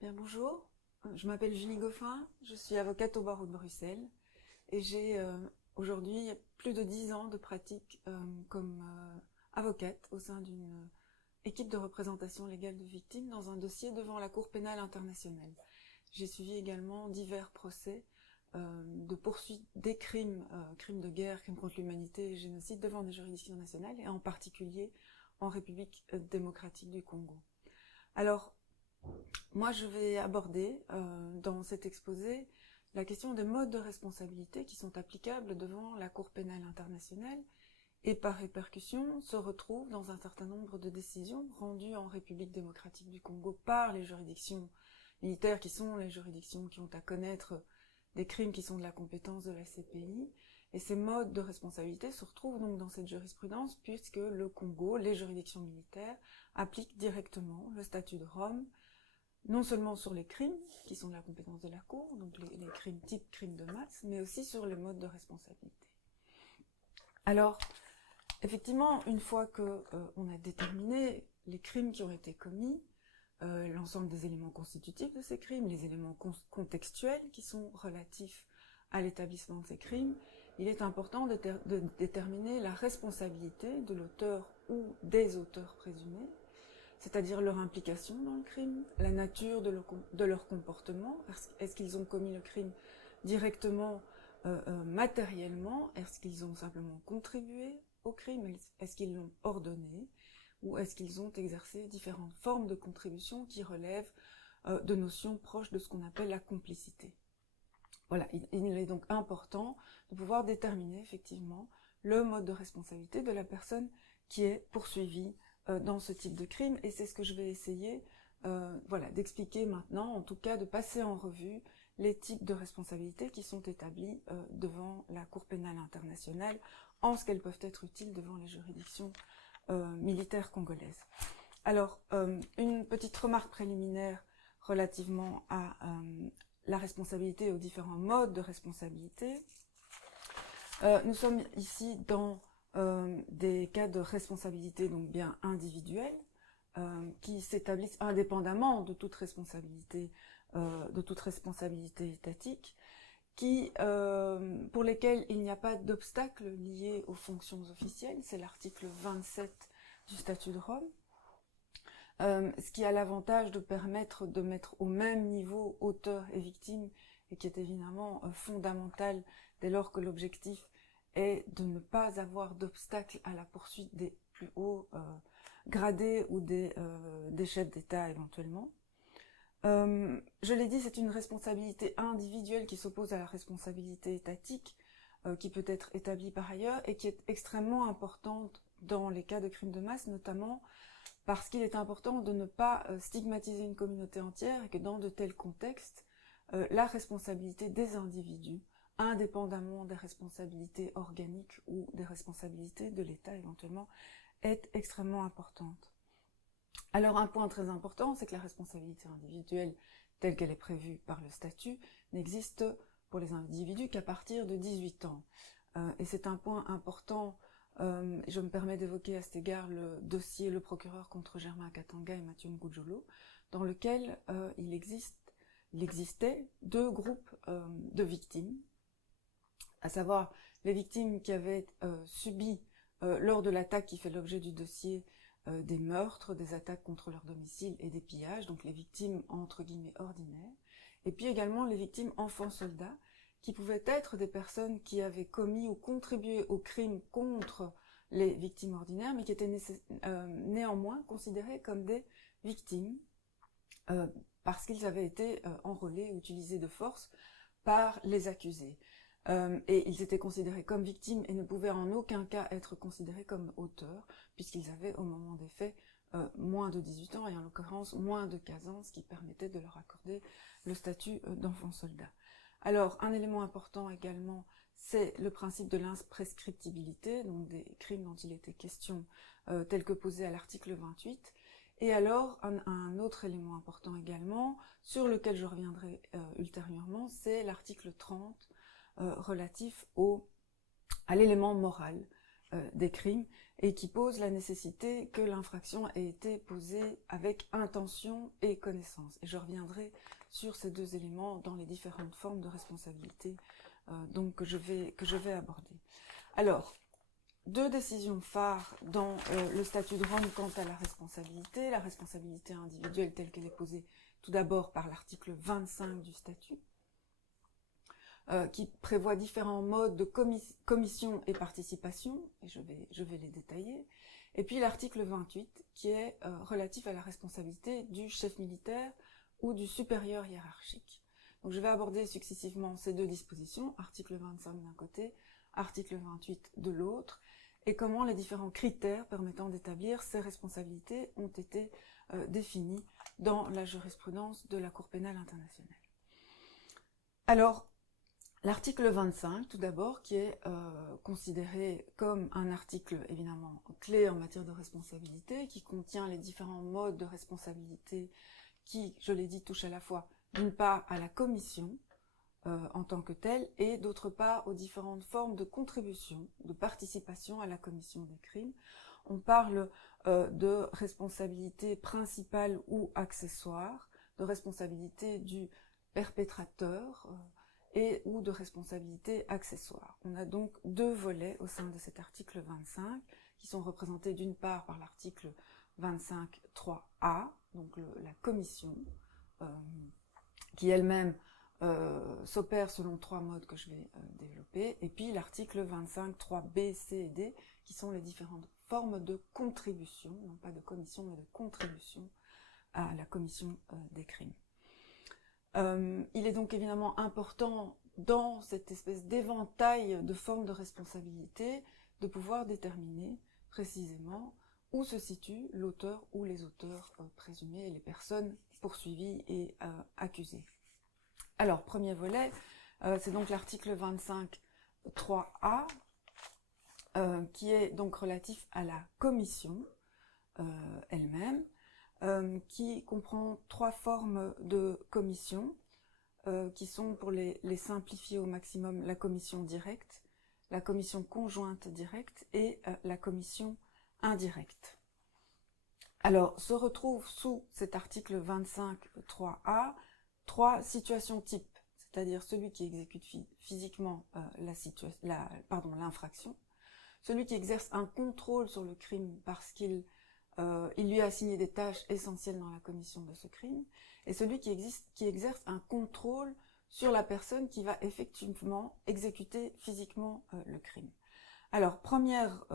Bien, bonjour, je m'appelle Julie Goffin, je suis avocate au barreau de Bruxelles et j'ai aujourd'hui plus de 10 ans de pratique comme avocate au sein d'une équipe de représentation légale de victimes dans un dossier devant la Cour pénale internationale. J'ai suivi également divers procès de poursuite des crimes, crimes de guerre, crimes contre l'humanité et génocide devant des juridictions nationales et en particulier en République démocratique du Congo. Alors, moi, je vais aborder dans cet exposé la question des modes de responsabilité qui sont applicables devant la Cour pénale internationale et par répercussion se retrouvent dans un certain nombre de décisions rendues en République démocratique du Congo par les juridictions militaires qui sont les juridictions qui ont à connaître des crimes qui sont de la compétence de la CPI. Et ces modes de responsabilité se retrouvent donc dans cette jurisprudence puisque le Congo, les juridictions militaires, appliquent directement le statut de Rome non seulement sur les crimes, qui sont de la compétence de la Cour, donc les crimes type crimes de masse, mais aussi sur les modes de responsabilité. Alors, effectivement, une fois qu'on a déterminé les crimes qui ont été commis, l'ensemble des éléments constitutifs de ces crimes, les éléments contextuels qui sont relatifs à l'établissement de ces crimes, il est important de déterminer la responsabilité de l'auteur ou des auteurs présumés, c'est-à-dire leur implication dans le crime, la nature de leur comportement, est-ce qu'ils ont commis le crime directement, matériellement, est-ce qu'ils ont simplement contribué au crime, est-ce qu'ils l'ont ordonné, ou est-ce qu'ils ont exercé différentes formes de contribution qui relèvent de notions proches de ce qu'on appelle la complicité. Voilà, il est donc important de pouvoir déterminer effectivement le mode de responsabilité de la personne qui est poursuivie dans ce type de crime, et c'est ce que je vais essayer d'expliquer maintenant, en tout cas de passer en revue les types de responsabilités qui sont établis devant la Cour pénale internationale en ce qu'elles peuvent être utiles devant les juridictions militaires congolaises. Alors, une petite remarque préliminaire relativement à la responsabilité et aux différents modes de responsabilité. Nous sommes ici dans des cas de responsabilité donc bien individuelle qui s'établissent indépendamment de toute responsabilité étatique, pour lesquels il n'y a pas d'obstacle lié aux fonctions officielles, c'est l'article 27 du statut de Rome, ce qui a l'avantage de permettre de mettre au même niveau auteur et victime, et qui est évidemment fondamental dès lors que l'objectif est de ne pas avoir d'obstacle à la poursuite des plus hauts gradés ou des chefs d'État éventuellement. Je l'ai dit, c'est une responsabilité individuelle qui s'oppose à la responsabilité étatique, qui peut être établie par ailleurs, et qui est extrêmement importante dans les cas de crimes de masse, notamment parce qu'il est important de ne pas stigmatiser une communauté entière, et que dans de tels contextes, la responsabilité des individus, indépendamment des responsabilités organiques ou des responsabilités de l'État éventuellement, est extrêmement importante. Alors un point très important, c'est que la responsabilité individuelle, telle qu'elle est prévue par le statut, n'existe pour les individus qu'à partir de 18 ans. Et c'est un point important, je me permets d'évoquer à cet égard le dossier Le procureur contre Germain Katanga et Mathieu Ngudjolo, dans lequel il existait deux groupes de victimes, à savoir les victimes qui avaient subi, lors de l'attaque qui fait l'objet du dossier, des meurtres, des attaques contre leur domicile et des pillages, donc les victimes entre guillemets ordinaires, et puis également les victimes enfants soldats, qui pouvaient être des personnes qui avaient commis ou contribué aux crimes contre les victimes ordinaires, mais qui étaient néanmoins considérées comme des victimes, parce qu'ils avaient été enrôlés ou utilisés de force par les accusés. Et ils étaient considérés comme victimes et ne pouvaient en aucun cas être considérés comme auteurs, puisqu'ils avaient au moment des faits moins de 18 ans, et en l'occurrence moins de 15 ans, ce qui permettait de leur accorder le statut d'enfant soldat. Alors, un élément important également, c'est le principe de l'imprescriptibilité, donc des crimes dont il était question, tel que posé à l'article 28. Et alors, un autre élément important également, sur lequel je reviendrai ultérieurement, c'est l'article 30, relatif à l'élément moral, des crimes et qui pose la nécessité que l'infraction ait été posée avec intention et connaissance. Et je reviendrai sur ces deux éléments dans les différentes formes de responsabilité donc que je vais aborder. Alors, deux décisions phares dans le statut de Rome quant à la responsabilité individuelle telle qu'elle est posée tout d'abord par l'article 25 du statut, qui prévoit différents modes de commission et participation, et je vais les détailler, et puis l'article 28 qui est relatif à la responsabilité du chef militaire ou du supérieur hiérarchique. Donc je vais aborder successivement ces deux dispositions, article 25 d'un côté, article 28 de l'autre, et comment les différents critères permettant d'établir ces responsabilités ont été définis dans la jurisprudence de la Cour pénale internationale. Alors, l'article 25, tout d'abord, qui est considéré comme un article évidemment clé en matière de responsabilité, qui contient les différents modes de responsabilité qui, je l'ai dit, touchent à la fois d'une part à la commission en tant que telle et d'autre part aux différentes formes de contribution, de participation à la commission des crimes. On parle de responsabilité principale ou accessoire, de responsabilité du perpétrateur et ou de responsabilité accessoire. On a donc deux volets au sein de cet article 25 qui sont représentés d'une part par l'article 25.3a, donc la commission, qui elle-même s'opère selon trois modes que je vais développer, et puis l'article 25.3b, c et d, qui sont les différentes formes de contribution, non pas de commission, mais de contribution à la commission des crimes. Il est donc évidemment important, dans cette espèce d'éventail de formes de responsabilité, de pouvoir déterminer précisément où se situe l'auteur ou les auteurs présumés et les personnes poursuivies et accusées. Alors, premier volet, c'est donc l'article 25.3a, qui est donc relatif à la commission elle-même, qui comprend trois formes de commission, qui sont, pour les simplifier au maximum, la commission directe, la commission conjointe directe et la commission indirecte. Alors, se retrouvent sous cet article 25.3a trois situations types, c'est-à-dire celui qui exécute physiquement l'infraction, celui qui exerce un contrôle sur le crime parce qu'il lui a assigné des tâches essentielles dans la commission de ce crime, et celui qui exerce un contrôle sur la personne qui va effectivement exécuter physiquement le crime. Alors, première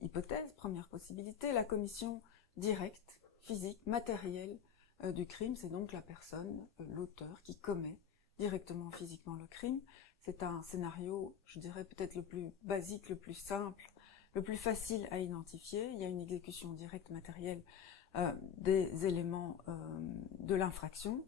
hypothèse, première possibilité, la commission directe, physique, matérielle du crime, c'est donc la personne, l'auteur, qui commet directement physiquement le crime. C'est un scénario, je dirais peut-être le plus basique, le plus simple, le plus facile à identifier. Il y a une exécution directe matérielle des éléments de l'infraction,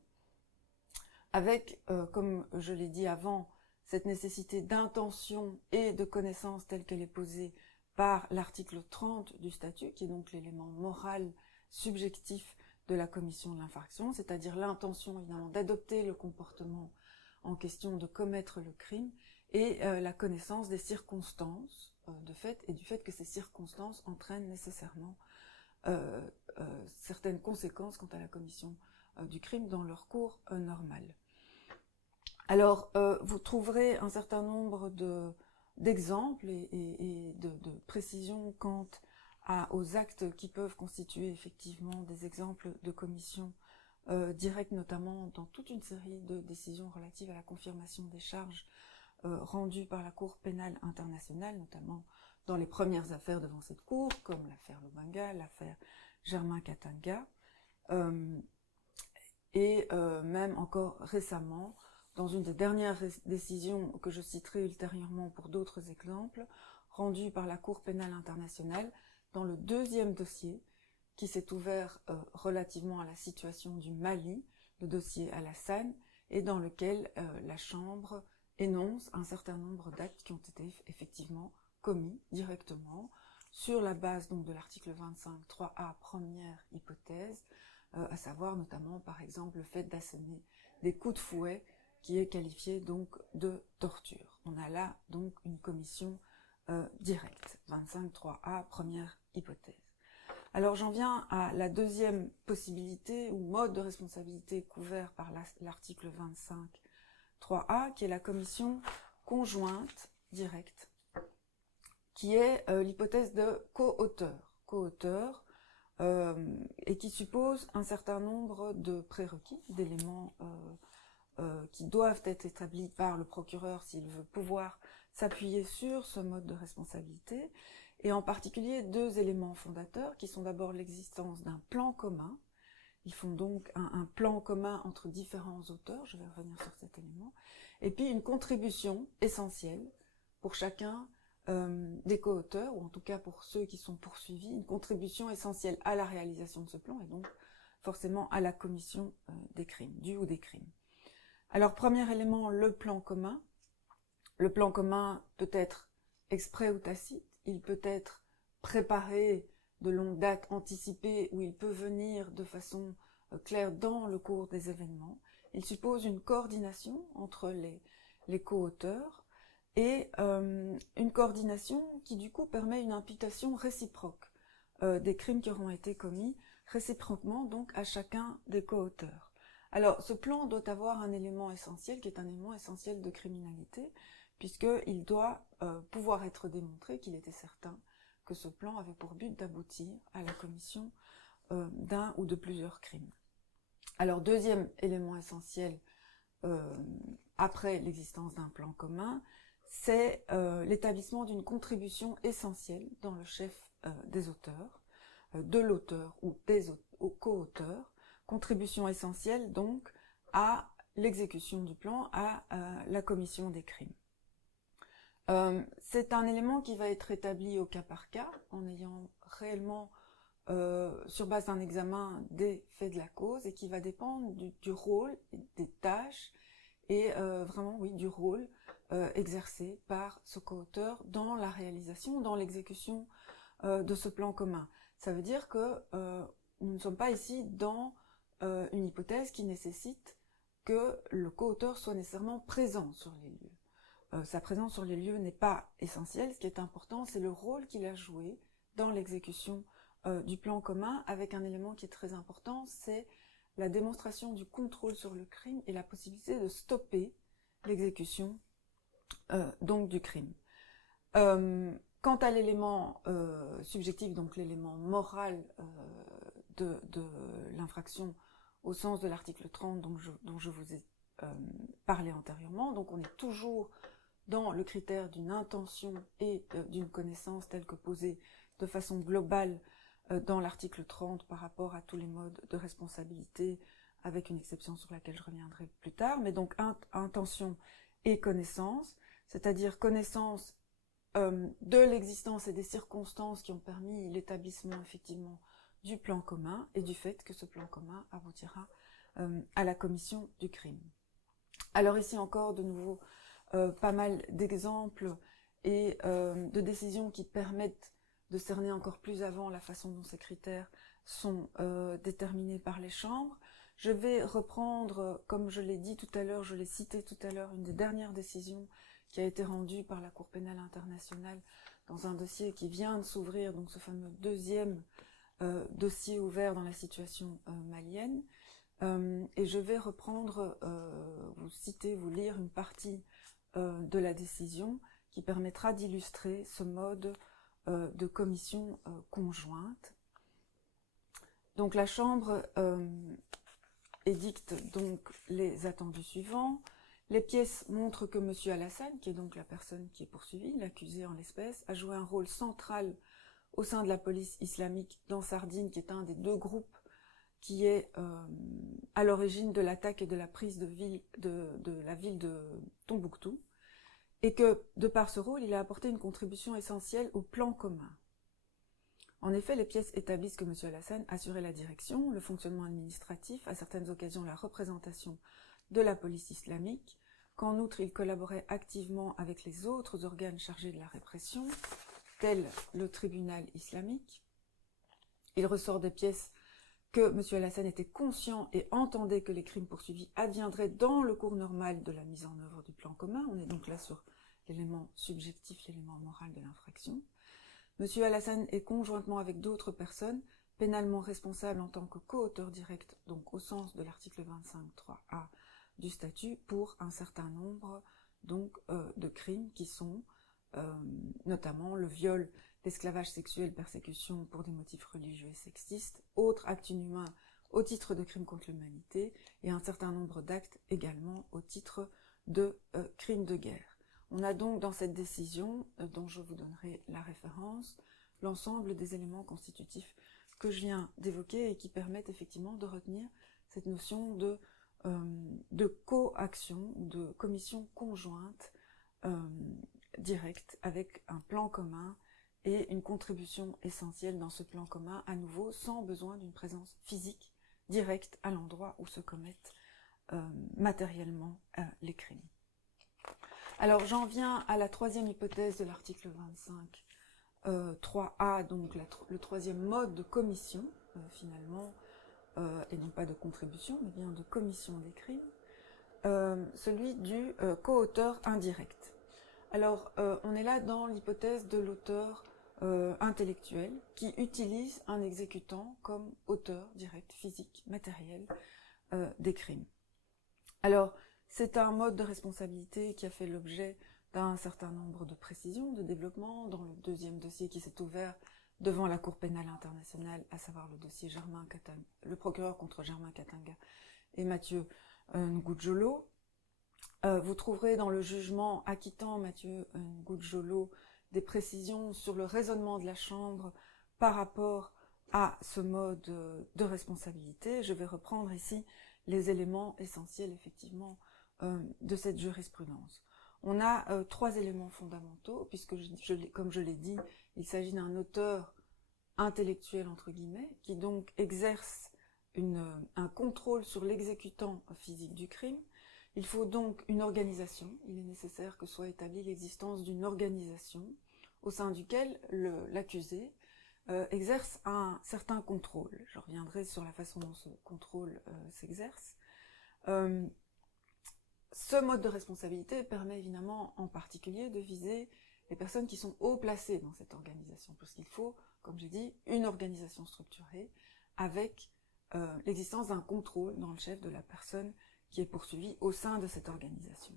avec, comme je l'ai dit avant, cette nécessité d'intention et de connaissance telle qu'elle est posée par l'article 30 du statut, qui est donc l'élément moral subjectif de la commission de l'infraction, c'est-à-dire l'intention évidemment d'adopter le comportement en question, de commettre le crime, et la connaissance des circonstances de fait, et du fait que ces circonstances entraînent nécessairement certaines conséquences quant à la commission du crime dans leur cours normal. Alors, vous trouverez un certain nombre d'exemples et de précisions quant aux actes qui peuvent constituer effectivement des exemples de commission directe, notamment dans toute une série de décisions relatives à la confirmation des charges rendues par la Cour pénale internationale, notamment dans les premières affaires devant cette Cour, comme l'affaire Lubanga, l'affaire Germain Katanga, et même encore récemment, dans une des dernières décisions que je citerai ultérieurement pour d'autres exemples, rendues par la Cour pénale internationale, dans le deuxième dossier qui s'est ouvert relativement à la situation du Mali, le dossier Alassane, et dans lequel la Chambre énonce un certain nombre d'actes qui ont été effectivement commis directement sur la base donc de l'article 25.3a, première hypothèse, à savoir notamment par exemple le fait d'asséner des coups de fouet qui est qualifié donc de torture. On a là donc une commission direct. 25.3a, première hypothèse. Alors j'en viens à la deuxième possibilité ou mode de responsabilité couvert par l'article 25.3a, qui est la commission conjointe directe, qui est l'hypothèse de co-auteur, et qui suppose un certain nombre de prérequis, d'éléments qui doivent être établis par le procureur s'il veut pouvoir s'appuyer sur ce mode de responsabilité, et en particulier deux éléments fondateurs qui sont d'abord l'existence d'un plan commun. Ils font donc un plan commun entre différents auteurs, je vais revenir sur cet élément, et puis une contribution essentielle pour chacun des co-auteurs, ou en tout cas pour ceux qui sont poursuivis, une contribution essentielle à la réalisation de ce plan, et donc forcément à la commission des crimes, du ou des crimes. Alors, premier élément, le plan commun. Le plan commun peut être exprès ou tacite, il peut être préparé de longue date, anticipé, ou il peut venir de façon claire dans le cours des événements. Il suppose une coordination entre les co-auteurs et une coordination qui du coup permet une imputation réciproque des crimes qui auront été commis réciproquement donc à chacun des co-auteurs. Alors, ce plan doit avoir un élément essentiel qui est un élément essentiel de criminalité, puisqu'il doit pouvoir être démontré qu'il était certain que ce plan avait pour but d'aboutir à la commission d'un ou de plusieurs crimes. Alors, deuxième élément essentiel après l'existence d'un plan commun, c'est l'établissement d'une contribution essentielle dans le chef des auteurs, de l'auteur ou des co-auteurs, contribution essentielle donc à l'exécution du plan, à la commission des crimes. C'est un élément qui va être établi au cas par cas, en ayant réellement, sur base d'un examen, des faits de la cause, et qui va dépendre du rôle, des tâches, et vraiment, oui, du rôle exercé par ce co-auteur dans la réalisation, dans l'exécution de ce plan commun. Ça veut dire que nous ne sommes pas ici dans une hypothèse qui nécessite que le co-auteur soit nécessairement présent sur les lieux. Sa présence sur les lieux n'est pas essentielle. Ce qui est important, c'est le rôle qu'il a joué dans l'exécution du plan commun, avec un élément qui est très important, c'est la démonstration du contrôle sur le crime et la possibilité de stopper l'exécution donc du crime. Quant à l'élément subjectif, donc l'élément moral de l'infraction au sens de l'article 30 dont je vous ai parlé antérieurement, donc on est toujours dans le critère d'une intention et d'une connaissance telle que posée de façon globale dans l'article 30 par rapport à tous les modes de responsabilité, avec une exception sur laquelle je reviendrai plus tard, mais donc intention et connaissance, c'est-à-dire connaissance de l'existence et des circonstances qui ont permis l'établissement effectivement du plan commun et du fait que ce plan commun aboutira à la commission du crime. Alors ici encore de nouveau pas mal d'exemples et de décisions qui permettent de cerner encore plus avant la façon dont ces critères sont déterminés par les chambres. Je vais reprendre, comme je l'ai dit tout à l'heure, je l'ai cité tout à l'heure, une des dernières décisions qui a été rendue par la Cour pénale internationale dans un dossier qui vient de s'ouvrir, donc ce fameux deuxième dossier ouvert dans la situation malienne. Et je vais reprendre, vous citer, vous lire une partie de la décision qui permettra d'illustrer ce mode de commission conjointe. Donc la Chambre édicte donc les attendus suivants. Les pièces montrent que M. Alassane, qui est donc la personne qui est poursuivie, l'accusé en l'espèce, a joué un rôle central au sein de la police islamique dans Sardine, qui est un des deux groupes qui est à l'origine de l'attaque et de la prise de la ville de Tombouctou, et que, de par ce rôle, il a apporté une contribution essentielle au plan commun. En effet, les pièces établissent que M. Alassane assurait la direction, le fonctionnement administratif, à certaines occasions la représentation de la police islamique, qu'en outre il collaborait activement avec les autres organes chargés de la répression, tels le tribunal islamique. Il ressort des pièces que M. Alassane était conscient et entendait que les crimes poursuivis adviendraient dans le cours normal de la mise en œuvre du plan commun. On est donc là sur l'élément subjectif, l'élément moral de l'infraction. Monsieur Alassane est conjointement avec d'autres personnes pénalement responsable en tant que co-auteur direct, donc au sens de l'article 25.3a du statut, pour un certain nombre donc, de crimes qui sont notamment le viol, l'esclavage sexuel, persécution pour des motifs religieux et sexistes, autres actes inhumains au titre de crimes contre l'humanité et un certain nombre d'actes également au titre de crimes de guerre. On a donc dans cette décision, dont je vous donnerai la référence, l'ensemble des éléments constitutifs que je viens d'évoquer et qui permettent effectivement de retenir cette notion de coaction ou de commission conjointe directe avec un plan commun et une contribution essentielle dans ce plan commun, à nouveau sans besoin d'une présence physique directe à l'endroit où se commettent matériellement les crimes. Alors j'en viens à la troisième hypothèse de l'article 25.3a, donc le troisième mode de commission, finalement, et non pas de contribution, mais bien de commission des crimes, celui du co-auteur indirect. Alors, on est là dans l'hypothèse de l'auteur intellectuel qui utilise un exécutant comme auteur direct, physique, matériel des crimes. Alors, c'est un mode de responsabilité qui a fait l'objet d'un certain nombre de précisions, de développement dans le deuxième dossier qui s'est ouvert devant la Cour pénale internationale, à savoir le dossier le procureur contre Germain Katinga et Mathieu Ngudjolo. Vous trouverez dans le jugement acquittant Mathieu Ngudjolo des précisions sur le raisonnement de la Chambre par rapport à ce mode de responsabilité. Je vais reprendre ici les éléments essentiels, effectivement, de cette jurisprudence. On a trois éléments fondamentaux, puisque, comme je l'ai dit, il s'agit d'un auteur intellectuel, entre guillemets, qui donc exerce un contrôle sur l'exécutant physique du crime. Il faut donc une organisation. Il est nécessaire que soit établie l'existence d'une organisation au sein duquel l'accusé exerce un certain contrôle. Je reviendrai sur la façon dont ce contrôle s'exerce. Ce mode de responsabilité permet évidemment en particulier de viser les personnes qui sont haut placées dans cette organisation, parce qu'il faut, comme j'ai dit, une organisation structurée avec l'existence d'un contrôle dans le chef de la personne qui est poursuivie au sein de cette organisation.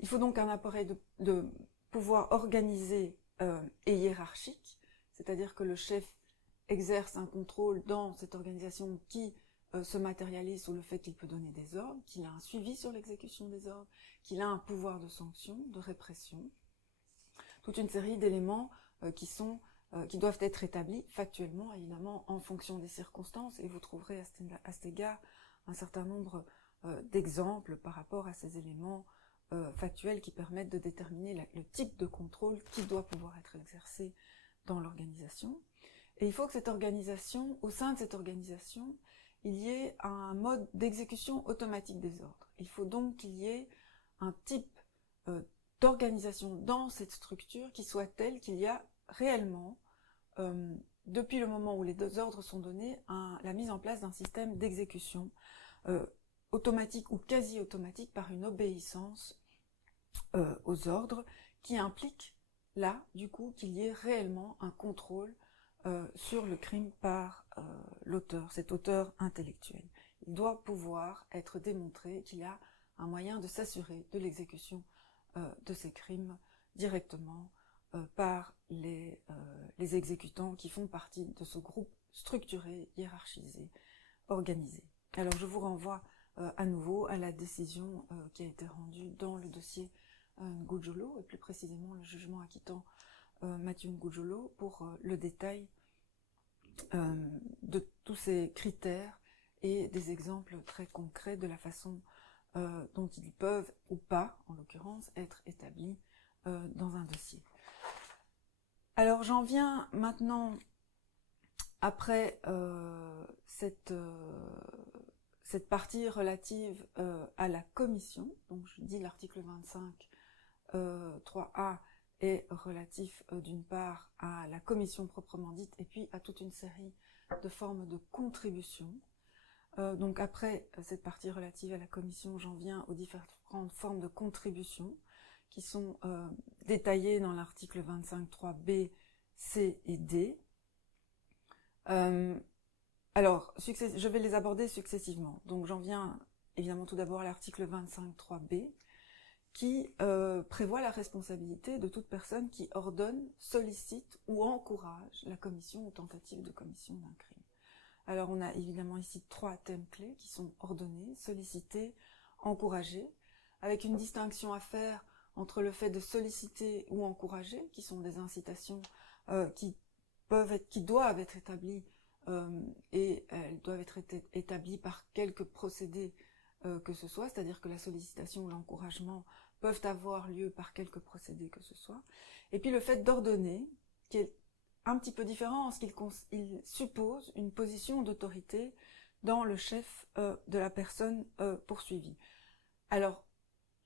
Il faut donc un appareil de pouvoir organisé et hiérarchique, c'est-à-dire que le chef exerce un contrôle dans cette organisation qui se matérialise sous le fait qu'il peut donner des ordres, qu'il a un suivi sur l'exécution des ordres, qu'il a un pouvoir de sanction, de répression, toute une série d'éléments qui doivent être établis factuellement, évidemment, en fonction des circonstances, et vous trouverez à cet égard un certain nombre d'exemples par rapport à ces éléments factuels qui permettent de déterminer le type de contrôle qui doit pouvoir être exercé dans l'organisation. Et il faut que cette organisation, au sein de cette organisation, il y ait un mode d'exécution automatique des ordres. Il faut donc qu'il y ait un type d'organisation dans cette structure qui soit telle qu'il y a réellement, depuis le moment où les deux ordres sont donnés, la mise en place d'un système d'exécution automatique ou quasi automatique par une obéissance aux ordres qui implique là, du coup, qu'il y ait réellement un contrôle sur le crime par l'auteur, cet auteur intellectuel. Il doit pouvoir être démontré qu'il y a un moyen de s'assurer de l'exécution de ces crimes directement par les exécutants qui font partie de ce groupe structuré, hiérarchisé, organisé. Alors je vous renvoie à nouveau à la décision qui a été rendue dans le dossier Ngudjolo, et plus précisément le jugement acquittant Mathieu Ngudjolo, pour le détail de tous ces critères et des exemples très concrets de la façon dont ils peuvent ou pas, en l'occurrence, être établis dans un dossier. Alors j'en viens maintenant, après cette partie relative à la commission, donc je dis l'article 25.3a est relatif d'une part à la commission proprement dite et puis à toute une série de formes de contribution. Donc après cette partie relative à la commission, j'en viens aux différentes formes de contribution qui sont détaillés dans l'article 25.3b, C et D. Alors, je vais les aborder successivement. Donc j'en viens évidemment tout d'abord à l'article 25.3b, qui prévoit la responsabilité de toute personne qui ordonne, sollicite ou encourage la commission ou tentative de commission d'un crime. Alors on a évidemment ici 3 thèmes clés qui sont ordonnés, solliciter, encourager, avec une distinction à faire entre le fait de solliciter ou encourager, qui sont des incitations qui doivent être établies et elles doivent être établies par quelque procédé que ce soit, c'est-à-dire que la sollicitation ou l'encouragement peuvent avoir lieu par quelque procédé que ce soit. Et puis le fait d'ordonner, qui est un petit peu différent en ce qu'il suppose une position d'autorité dans le chef de la personne poursuivie. Alors,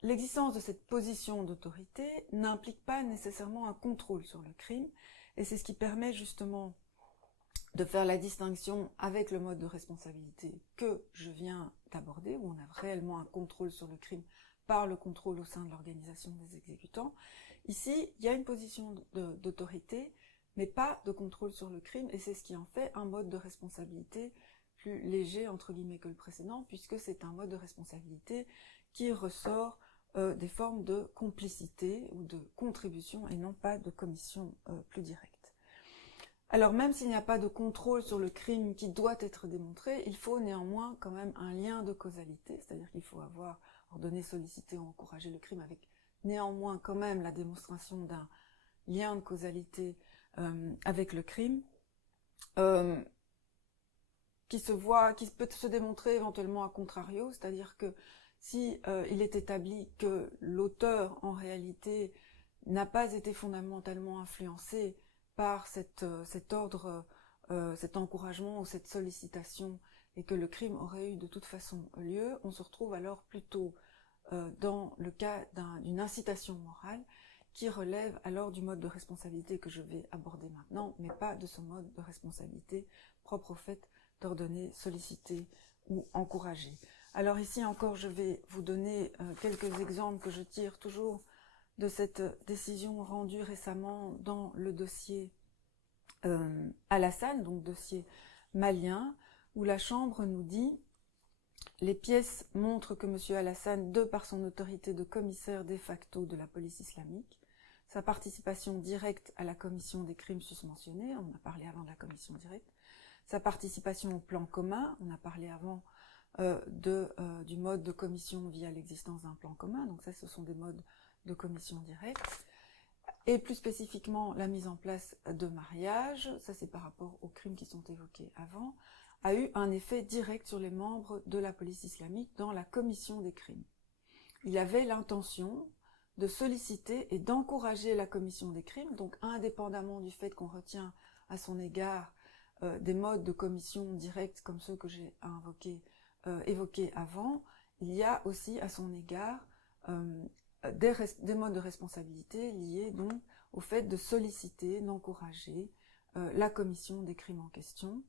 l'existence de cette position d'autorité n'implique pas nécessairement un contrôle sur le crime, et c'est ce qui permet justement de faire la distinction avec le mode de responsabilité que je viens d'aborder, où on a réellement un contrôle sur le crime par le contrôle au sein de l'organisation des exécutants. Ici, il y a une position d'autorité, mais pas de contrôle sur le crime, et c'est ce qui en fait un mode de responsabilité plus léger, entre guillemets, que le précédent, puisque c'est un mode de responsabilité qui ressort des formes de complicité ou de contribution, et non pas de commission plus directe. Alors même s'il n'y a pas de contrôle sur le crime qui doit être démontré, il faut néanmoins quand même un lien de causalité, c'est-à-dire qu'il faut avoir ordonné, sollicité ou encouragé le crime avec néanmoins quand même la démonstration d'un lien de causalité avec le crime, qui peut se démontrer éventuellement à contrario, c'est-à-dire que si il est établi que l'auteur en réalité n'a pas été fondamentalement influencé par cet ordre, cet encouragement ou cette sollicitation, et que le crime aurait eu de toute façon lieu, on se retrouve alors plutôt dans le cas d'une incitation morale qui relève alors du mode de responsabilité que je vais aborder maintenant, mais pas de ce mode de responsabilité propre au fait d'ordonner, solliciter ou encourager. Alors ici encore, je vais vous donner quelques exemples que je tire toujours de cette décision rendue récemment dans le dossier Alassane, donc dossier malien, où la Chambre nous dit « Les pièces montrent que M. Alassane, de par son autorité de commissaire de facto de la police islamique, sa participation directe à la commission des crimes susmentionnés, on a parlé avant de la commission directe, sa participation au plan commun, on a parlé avant du mode de commission via l'existence d'un plan commun, donc ça ce sont des modes de commission directe, et plus spécifiquement la mise en place de mariage, ça c'est par rapport aux crimes qui sont évoqués avant, a eu un effet direct sur les membres de la police islamique dans la commission des crimes. Il avait l'intention de solliciter et d'encourager la commission des crimes, donc indépendamment du fait qu'on retient à son égard des modes de commission directe comme ceux que j'ai évoqués avant, il y a aussi à son égard des modes de responsabilité liés donc au fait de solliciter, d'encourager la commission des crimes en question,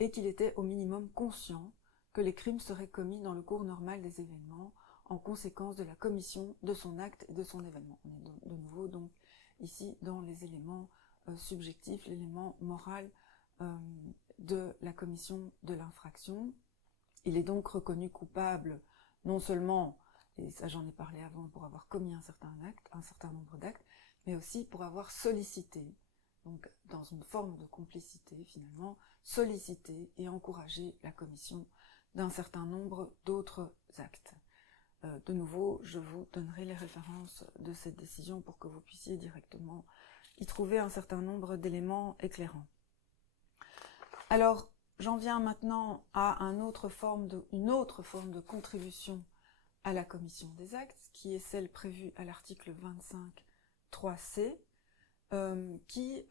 et qu'il était au minimum conscient que les crimes seraient commis dans le cours normal des événements en conséquence de la commission de son acte et de son événement. On est de nouveau donc ici dans les éléments subjectifs, l'élément moral de la commission de l'infraction. Il est donc reconnu coupable non seulement, et ça j'en ai parlé avant, pour avoir commis un certain nombre d'actes, mais aussi pour avoir sollicité, donc dans une forme de complicité finalement, sollicité et encouragé la commission d'un certain nombre d'autres actes. De nouveau, je vous donnerai les références de cette décision pour que vous puissiez directement y trouver un certain nombre d'éléments éclairants. Alors, j'en viens maintenant à une autre forme de contribution à la commission des actes, qui est celle prévue à l'article 25.3c, qui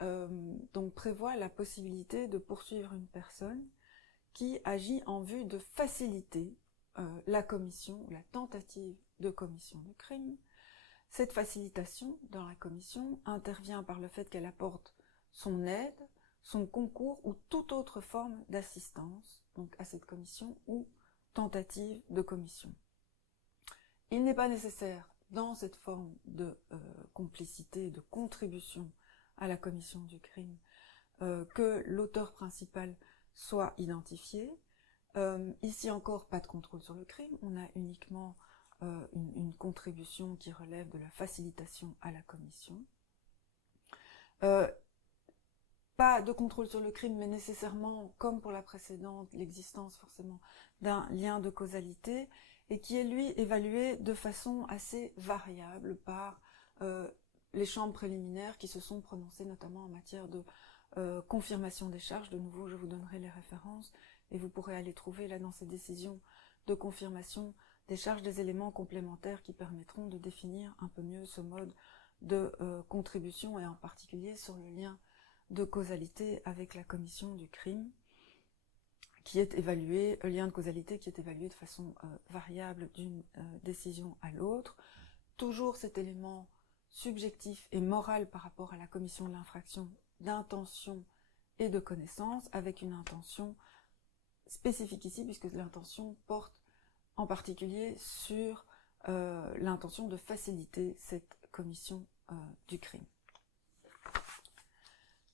donc prévoit la possibilité de poursuivre une personne qui agit en vue de faciliter la commission ou la tentative de commission du crime. Cette facilitation dans la commission intervient par le fait qu'elle apporte son aide, son concours ou toute autre forme d'assistance donc à cette commission ou tentative de commission. Il n'est pas nécessaire dans cette forme de complicité, de contribution à la commission du crime, que l'auteur principal soit identifié. Ici encore, pas de contrôle sur le crime, on a uniquement une contribution qui relève de la facilitation à la commission. Pas de contrôle sur le crime, mais nécessairement, comme pour la précédente, l'existence forcément d'un lien de causalité, et qui est lui évalué de façon assez variable par les chambres préliminaires qui se sont prononcées notamment en matière de confirmation des charges. De nouveau, je vous donnerai les références, et vous pourrez aller trouver là dans ces décisions de confirmation des charges des éléments complémentaires qui permettront de définir un peu mieux ce mode de contribution, et en particulier sur le lien de causalité avec la commission du crime, qui est évalué, lien de causalité qui est évalué de façon variable d'une décision à l'autre. Toujours cet élément subjectif et moral par rapport à la commission de l'infraction d'intention et de connaissance, avec une intention spécifique ici, puisque l'intention porte en particulier sur l'intention de faciliter cette commission du crime.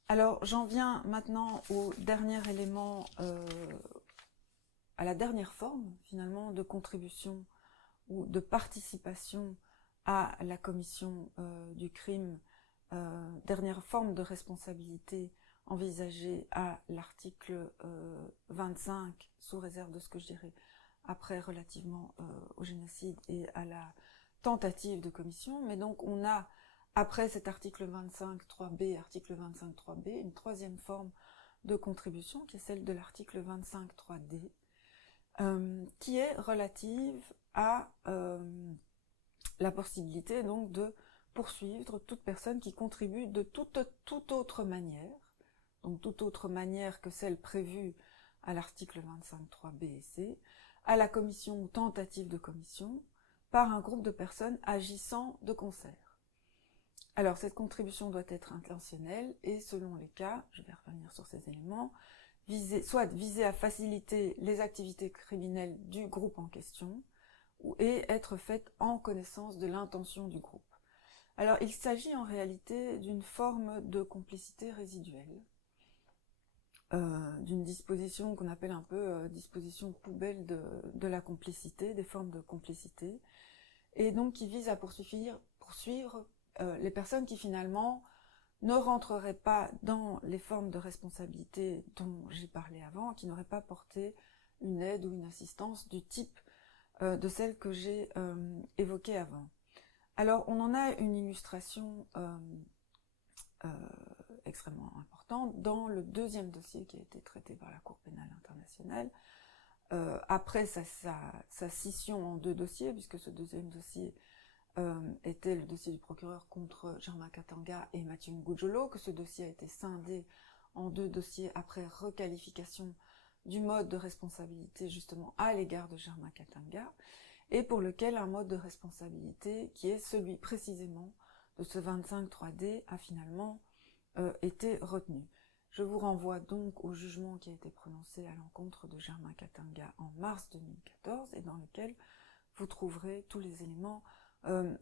Alors, j'en viens maintenant au dernier élément, à la dernière forme, finalement, de contribution ou de participation à la commission du crime, dernière forme de responsabilité envisagée à l'article 25, sous réserve de ce que je dirais après relativement au génocide et à la tentative de commission. Mais donc, on a après cet article 25.3b, article 25.3b, une troisième forme de contribution qui est celle de l'article 25.3d, qui est relative à la possibilité donc de poursuivre toute personne qui contribue de toute autre manière, donc toute autre manière que celle prévue à l'article 25.3b et c, à la commission ou tentative de commission par un groupe de personnes agissant de concert. Alors, cette contribution doit être intentionnelle et, selon les cas, je vais revenir sur ces éléments, soit viser à faciliter les activités criminelles du groupe en question, et être faite en connaissance de l'intention du groupe. Alors, il s'agit en réalité d'une forme de complicité résiduelle, d'une disposition qu'on appelle un peu disposition poubelle de la complicité, des formes de complicité, et donc qui vise à poursuivre les personnes qui finalement ne rentreraient pas dans les formes de responsabilité dont j'ai parlé avant, qui n'auraient pas porté une aide ou une assistance du type de celle que j'ai évoquée avant. Alors, on en a une illustration extrêmement importante dans le deuxième dossier qui a été traité par la Cour pénale internationale, après sa scission en deux dossiers, puisque ce deuxième dossier était le dossier du procureur contre Germain Katanga et Mathieu Ngudjolo, que ce dossier a été scindé en deux dossiers après requalification du mode de responsabilité justement à l'égard de Germain Katanga, et pour lequel un mode de responsabilité qui est celui précisément de ce 25.3d a finalement été retenu. Je vous renvoie donc au jugement qui a été prononcé à l'encontre de Germain Katanga en mars 2014 et dans lequel vous trouverez tous les éléments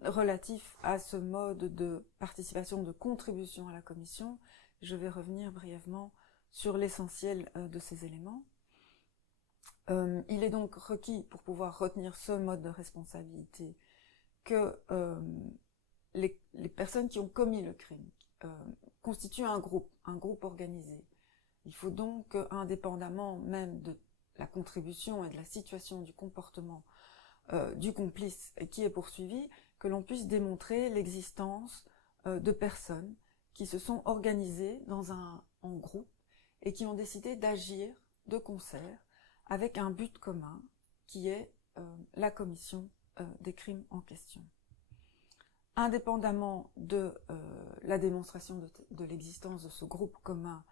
relatifs à ce mode de participation, de contribution à la commission. Je vais revenir brièvement sur l'essentiel de ces éléments. Il est donc requis pour pouvoir retenir ce mode de responsabilité que les personnes qui ont commis le crime constituent un groupe organisé. Il faut donc, indépendamment même de la contribution et de la situation du comportement du complice qui est poursuivi, que l'on puisse démontrer l'existence de personnes qui se sont organisées en groupe et qui ont décidé d'agir de concert avec un but commun qui est la commission des crimes en question. Indépendamment de la démonstration de l'existence de ce groupe commun,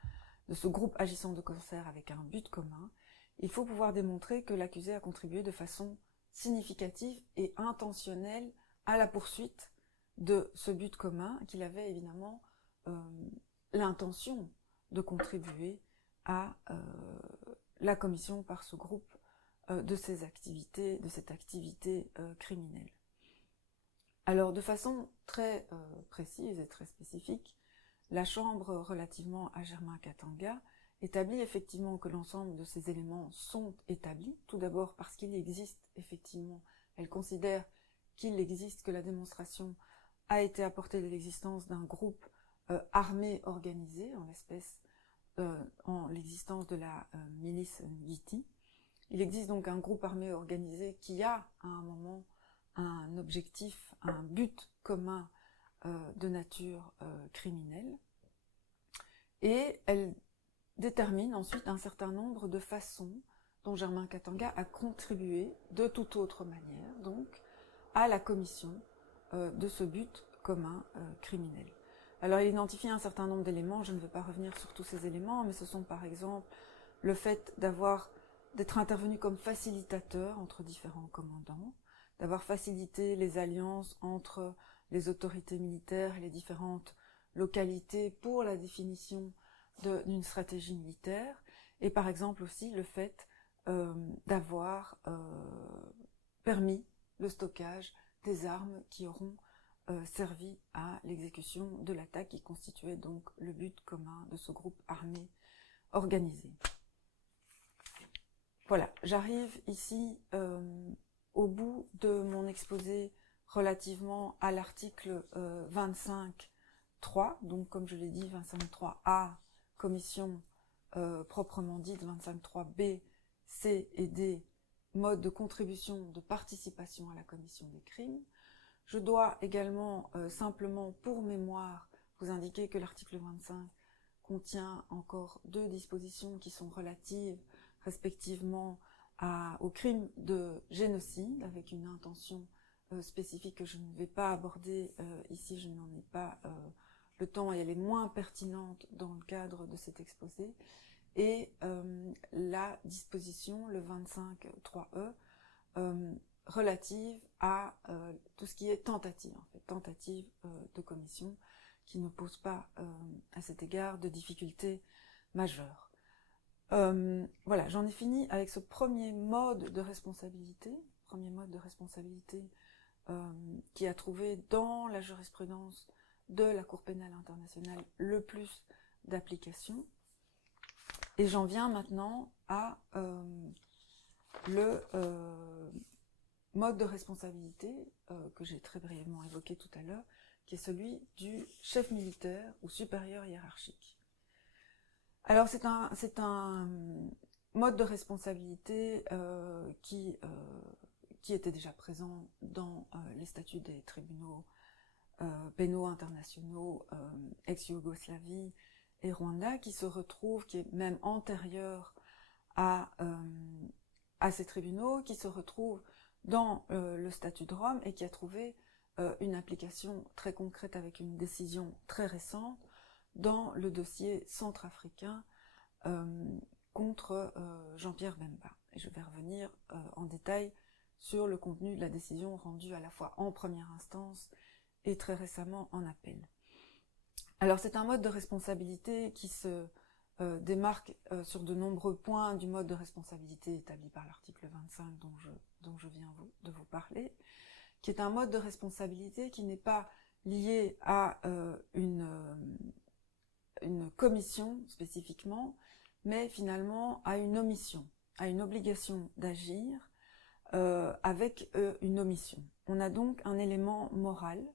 de ce groupe agissant de concert avec un but commun, il faut pouvoir démontrer que l'accusé a contribué de façon significative et intentionnelle à la poursuite de ce but commun, qu'il avait évidemment l'intention de contribuer à la commission par ce groupe de cette activité criminelle. Alors, de façon très précise et très spécifique, la Chambre, relativement à Germain Katanga, établit effectivement que l'ensemble de ces éléments sont établis, tout d'abord parce qu'il existe effectivement, elle considère qu'il existe, que la démonstration a été apportée de l'existence d'un groupe armé organisé, en l'espèce en l'existence de la milice Ngiti. Il existe donc un groupe armé organisé qui a à un moment un objectif, un but commun de nature criminelle, et elle détermine ensuite un certain nombre de façons dont Germain Katanga a contribué de toute autre manière, donc, à la commission de ce but commun criminel. Alors, il identifie un certain nombre d'éléments, je ne vais pas revenir sur tous ces éléments, mais ce sont par exemple le fait d'être intervenu comme facilitateur entre différents commandants, d'avoir facilité les alliances entre les autorités militaires et les différentes localités pour la définition d'une stratégie militaire, et par exemple aussi le fait d'avoir permis le stockage des armes qui auront servi à l'exécution de l'attaque qui constituait donc le but commun de ce groupe armé organisé. Voilà, j'arrive ici au bout de mon exposé relativement à l'article 25.3, donc comme je l'ai dit, 25.3a, commission proprement dite, 25.3b, c et d, mode de contribution, de participation à la commission des crimes. Je dois également, simplement pour mémoire, vous indiquer que l'article 25 contient encore 2 dispositions qui sont relatives respectivement au crime de génocide, avec une intention spécifique que je ne vais pas aborder ici, je n'en ai pas le temps et elle est moins pertinente dans le cadre de cet exposé, et la disposition, le 25.3e, relative à tout ce qui est tentative, en fait, tentative de commission, qui ne pose pas à cet égard de difficultés majeures. Voilà, j'en ai fini avec ce premier mode de responsabilité qui a trouvé dans la jurisprudence de la Cour pénale internationale le plus d'application. Et j'en viens maintenant à le mode de responsabilité que j'ai très brièvement évoqué tout à l'heure, qui est celui du chef militaire ou supérieur hiérarchique. Alors c'est un mode de responsabilité qui était déjà présent dans les statuts des tribunaux pénaux internationaux ex-Yougoslavie et Rwanda, qui est même antérieur à ces tribunaux, qui se retrouve dans le statut de Rome et qui a trouvé une application très concrète avec une décision très récente dans le dossier centrafricain contre Jean-Pierre Bemba. Et je vais revenir en détail sur le contenu de la décision rendue à la fois en première instance et très récemment en appel. Alors c'est un mode de responsabilité qui se démarque sur de nombreux points du mode de responsabilité établi par l'article 25 dont je viens de vous parler, qui est un mode de responsabilité qui n'est pas lié à une commission spécifiquement, mais finalement à une omission, à une obligation d'agir avec une omission. On a donc un élément moral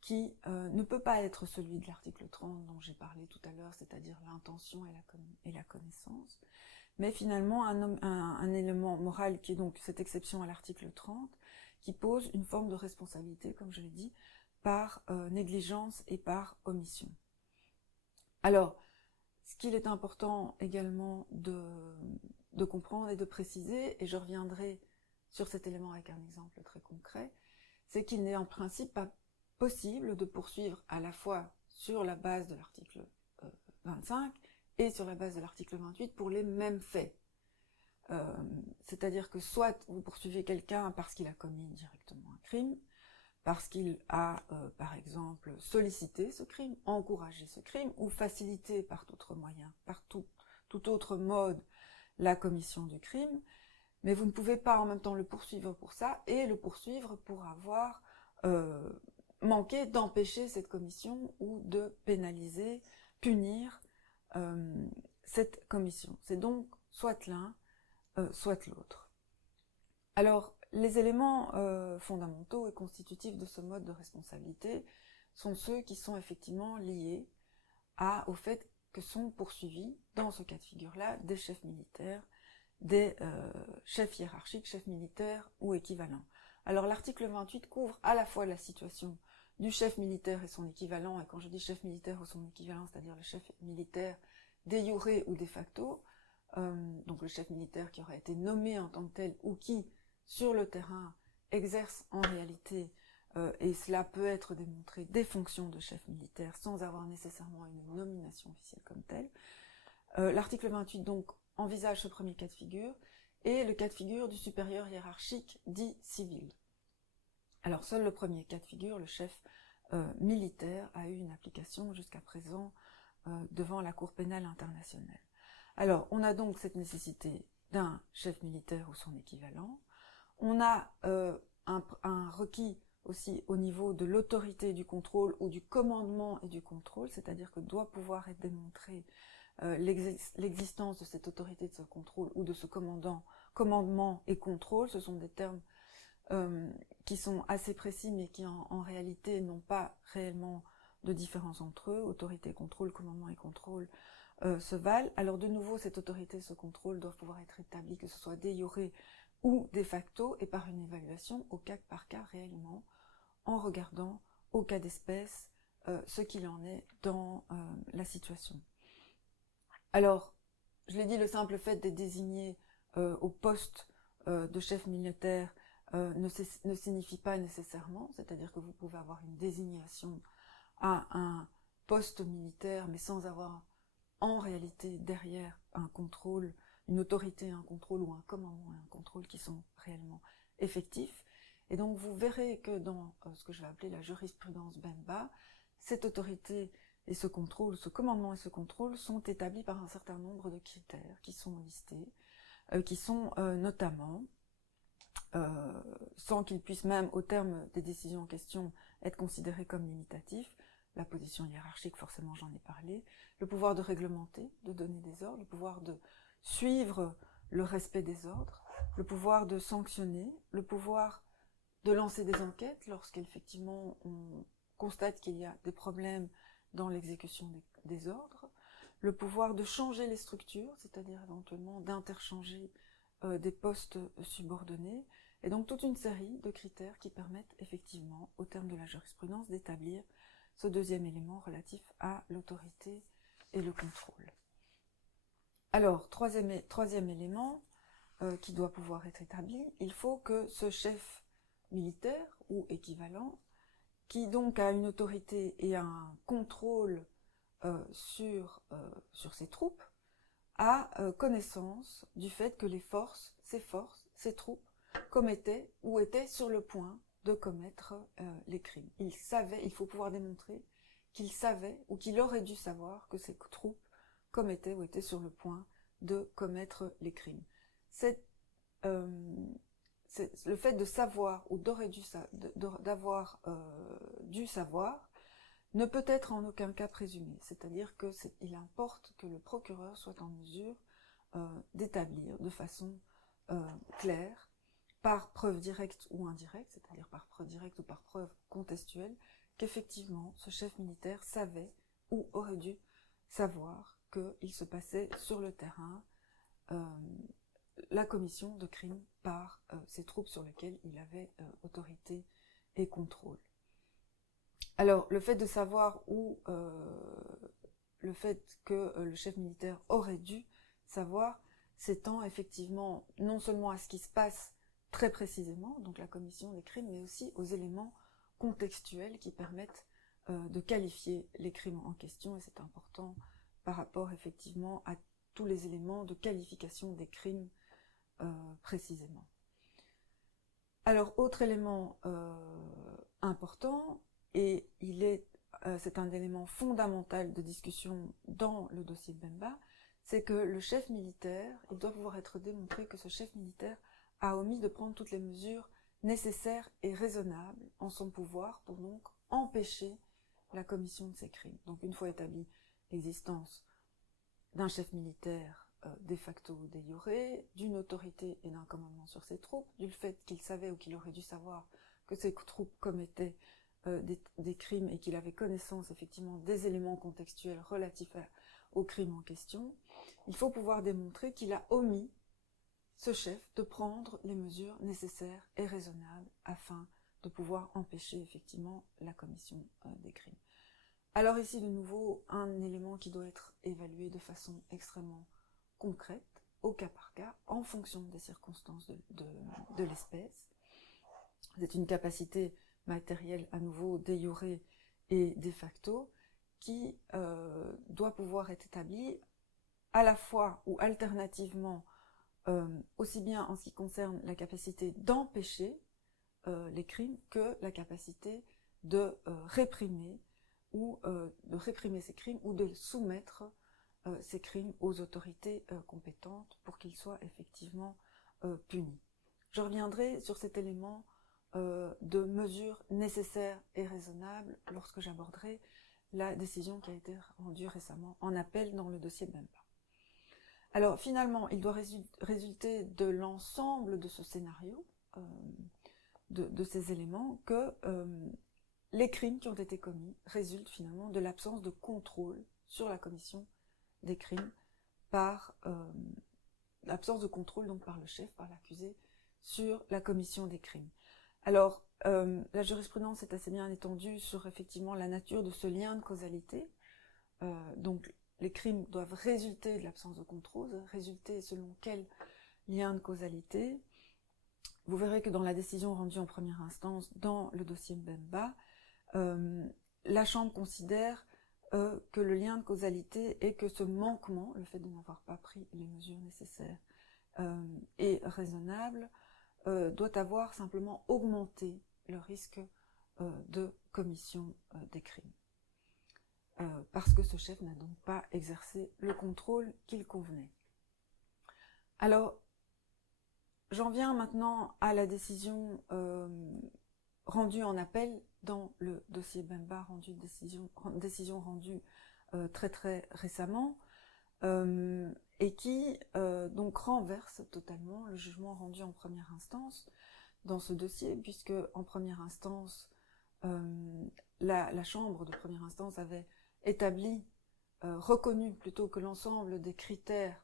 qui ne peut pas être celui de l'article 30 dont j'ai parlé tout à l'heure, c'est-à-dire l'intention et la connaissance, mais finalement un élément moral qui est donc cette exception à l'article 30, qui pose une forme de responsabilité, comme je l'ai dit, par négligence et par omission. Alors, ce qu'il est important également de comprendre et de préciser, et je reviendrai sur cet élément avec un exemple très concret, c'est qu'il n'est en principe pas possible de poursuivre à la fois sur la base de l'article 25 et sur la base de l'article 28 pour les mêmes faits. C'est-à-dire que soit vous poursuivez quelqu'un parce qu'il a commis directement un crime, parce qu'il a, par exemple, sollicité ce crime, encouragé ce crime, ou facilité par d'autres moyens, par tout autre mode, la commission du crime, mais vous ne pouvez pas en même temps le poursuivre pour ça et le poursuivre pour avoir manqué d'empêcher cette commission ou de pénaliser, punir cette commission. C'est donc soit l'un, soit l'autre. Alors, les éléments fondamentaux et constitutifs de ce mode de responsabilité sont ceux qui sont effectivement liés au fait que sont poursuivis, dans ce cas de figure-là, des chefs militaires, des chefs hiérarchiques, chefs militaires ou équivalents. Alors l'article 28 couvre à la fois la situation du chef militaire et son équivalent, et quand je dis chef militaire ou son équivalent, c'est-à-dire le chef militaire de jure ou de facto, donc le chef militaire qui aurait été nommé en tant que tel ou qui, sur le terrain, exerce en réalité, et cela peut être démontré, des fonctions de chef militaire sans avoir nécessairement une nomination officielle comme telle. L'article 28 donc envisage ce premier cas de figure et le cas de figure du supérieur hiérarchique dit civil. Alors seul le premier cas de figure, le chef militaire, a eu une application jusqu'à présent devant la Cour pénale internationale. Alors on a donc cette nécessité d'un chef militaire ou son équivalent. On a un requis aussi au niveau de l'autorité du contrôle ou du commandement et du contrôle, c'est-à-dire que doit pouvoir être démontré l'existence de cette autorité de ce contrôle ou de ce commandement et contrôle. Ce sont des termes qui sont assez précis mais qui en réalité n'ont pas réellement de différence entre eux. Autorité, contrôle, commandement et contrôle se valent. Alors de nouveau, cette autorité, ce contrôle doivent pouvoir être établis, que ce soit de jure ou de facto, et par une évaluation au cas par cas réellement, en regardant au cas d'espèce ce qu'il en est dans la situation. Alors, je l'ai dit, le simple fait d'être désigné au poste de chef militaire ne signifie pas nécessairement, c'est-à-dire que vous pouvez avoir une désignation à un poste militaire, mais sans avoir en réalité derrière un contrôle, une autorité, un contrôle ou un commandement et un contrôle qui sont réellement effectifs. Et donc vous verrez que dans ce que je vais appeler la jurisprudence Benba, cette autorité et ce contrôle, ce commandement et ce contrôle sont établis par un certain nombre de critères qui sont listés, qui sont notamment, sans qu'ils puissent même au terme des décisions en question être considérés comme limitatifs, la position hiérarchique, forcément j'en ai parlé, le pouvoir de réglementer, de donner des ordres, le pouvoir de suivre le respect des ordres, le pouvoir de sanctionner, le pouvoir de lancer des enquêtes lorsqu'effectivement on constate qu'il y a des problèmes dans l'exécution des ordres, le pouvoir de changer les structures, c'est-à-dire éventuellement d'interchanger des postes subordonnés, et donc toute une série de critères qui permettent effectivement, au terme de la jurisprudence, d'établir ce deuxième élément relatif à l'autorité et le contrôle. Alors, troisième élément qui doit pouvoir être établi, il faut que ce chef militaire ou équivalent, qui donc a une autorité et un contrôle sur ses troupes, a connaissance du fait que ses troupes commettaient ou étaient sur le point de commettre les crimes. Il faut pouvoir démontrer qu'il savait ou qu'il aurait dû savoir que ces troupes commettaient ou étaient sur le point de commettre les crimes. Le fait de savoir ou d'avoir dû savoir ne peut être en aucun cas présumé, c'est-à-dire qu'il importe que le procureur soit en mesure d'établir de façon claire, par preuve directe ou indirecte, c'est-à-dire par preuve directe ou par preuve contextuelle, qu'effectivement ce chef militaire savait ou aurait dû savoir qu'il se passait sur le terrain la commission de crimes par ces troupes sur lesquelles il avait autorité et contrôle. Alors, le fait de savoir ou le fait que le chef militaire aurait dû savoir s'étend effectivement non seulement à ce qui se passe très précisément, donc la commission des crimes, mais aussi aux éléments contextuels qui permettent de qualifier les crimes en question, et c'est important par rapport effectivement à tous les éléments de qualification des crimes précisément. Alors, autre élément important, et c'est un élément fondamental de discussion dans le dossier de Benba, c'est que le chef militaire, il doit pouvoir être démontré que ce chef militaire a omis de prendre toutes les mesures nécessaire et raisonnable en son pouvoir pour donc empêcher la commission de ces crimes. Donc une fois établie l'existence d'un chef militaire de facto ou de jure, d'une autorité et d'un commandement sur ses troupes, du fait qu'il savait ou qu'il aurait dû savoir que ces troupes commettaient des crimes et qu'il avait connaissance effectivement des éléments contextuels relatifs aux crimes en question, il faut pouvoir démontrer qu'il a omis, ce chef, de prendre les mesures nécessaires et raisonnables afin de pouvoir empêcher effectivement la commission des crimes. Alors ici, de nouveau, un élément qui doit être évalué de façon extrêmement concrète, au cas par cas, en fonction des circonstances de l'espèce. C'est une capacité matérielle, à nouveau, de jure et de facto, qui doit pouvoir être établie à la fois ou alternativement, aussi bien en ce qui concerne la capacité d'empêcher les crimes que la capacité de réprimer ces crimes ou de soumettre ces crimes aux autorités compétentes pour qu'ils soient effectivement punis. Je reviendrai sur cet élément de mesures nécessaires et raisonnables lorsque j'aborderai la décision qui a été rendue récemment en appel dans le dossier Bemba. Alors finalement, il doit résulter de l'ensemble de ce scénario, de ces éléments, que les crimes qui ont été commis résultent finalement de l'absence de contrôle sur la commission des crimes par l'absence de contrôle donc par le chef, par l'accusé, sur la commission des crimes. Alors, la jurisprudence est assez bien étendue sur effectivement la nature de ce lien de causalité. Donc, les crimes doivent résulter de l'absence de contrôle, résulter selon quel lien de causalité. Vous verrez que dans la décision rendue en première instance, dans le dossier Mbemba, la Chambre considère que le lien de causalité est que ce manquement, le fait de n'avoir pas pris les mesures nécessaires et raisonnables, doit avoir simplement augmenté le risque de commission des crimes. Parce que ce chef n'a donc pas exercé le contrôle qu'il convenait. Alors, j'en viens maintenant à la décision rendue en appel dans le dossier Bemba, décision rendue très très récemment, et qui donc renverse totalement le jugement rendu en première instance dans ce dossier, puisque en première instance, la Chambre de première instance avait établi, reconnu plutôt que l'ensemble des critères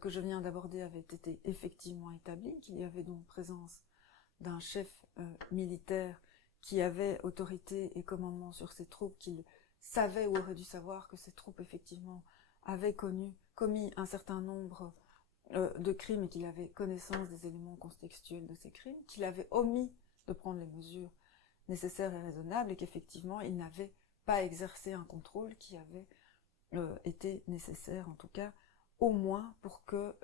que je viens d'aborder avaient été effectivement établis, qu'il y avait donc présence d'un chef militaire qui avait autorité et commandement sur ses troupes, qu'il savait ou aurait dû savoir que ces troupes effectivement avaient commis un certain nombre de crimes et qu'il avait connaissance des éléments contextuels de ces crimes, qu'il avait omis de prendre les mesures nécessaires et raisonnables et qu'effectivement il n'avait pas exercé un contrôle qui avait été nécessaire, en tout cas au moins pour que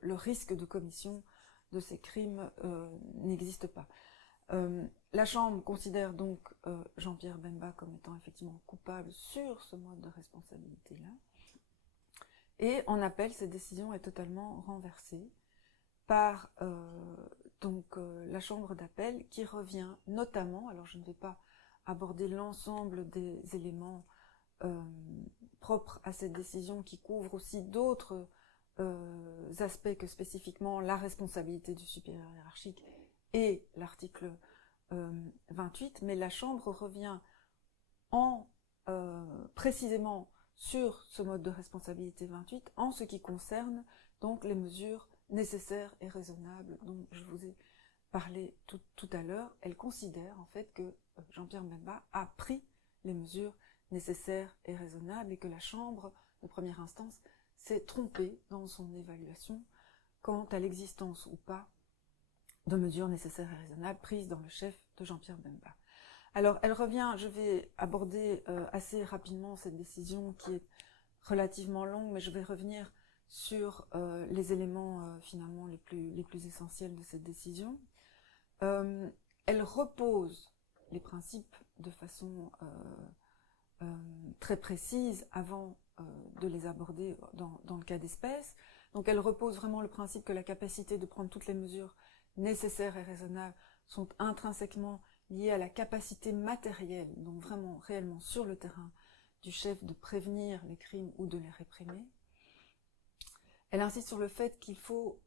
le risque de commission de ces crimes n'existe pas. La Chambre considère donc Jean-Pierre Bemba comme étant effectivement coupable sur ce mode de responsabilité-là. Et en appel, cette décision est totalement renversée par la Chambre d'appel qui revient notamment, alors je ne vais pas aborder l'ensemble des éléments propres à cette décision qui couvre aussi d'autres aspects que spécifiquement la responsabilité du supérieur hiérarchique et l'article 28, mais la Chambre revient précisément sur ce mode de responsabilité 28 en ce qui concerne donc les mesures nécessaires et raisonnables dont je vous ai parlé tout à l'heure. Elle considère en fait que Jean-Pierre Bemba a pris les mesures nécessaires et raisonnables et que la Chambre de première instance s'est trompée dans son évaluation quant à l'existence ou pas de mesures nécessaires et raisonnables prises dans le chef de Jean-Pierre Bemba. Alors, elle revient, je vais aborder assez rapidement cette décision qui est relativement longue, mais je vais revenir sur les éléments finalement les plus essentiels de cette décision. Elle repose les principes de façon très précise avant de les aborder dans le cas d'espèce. Donc elle repose vraiment le principe que la capacité de prendre toutes les mesures nécessaires et raisonnables sont intrinsèquement liées à la capacité matérielle, donc vraiment réellement sur le terrain, du chef de prévenir les crimes ou de les réprimer. Elle insiste sur le fait qu'il faut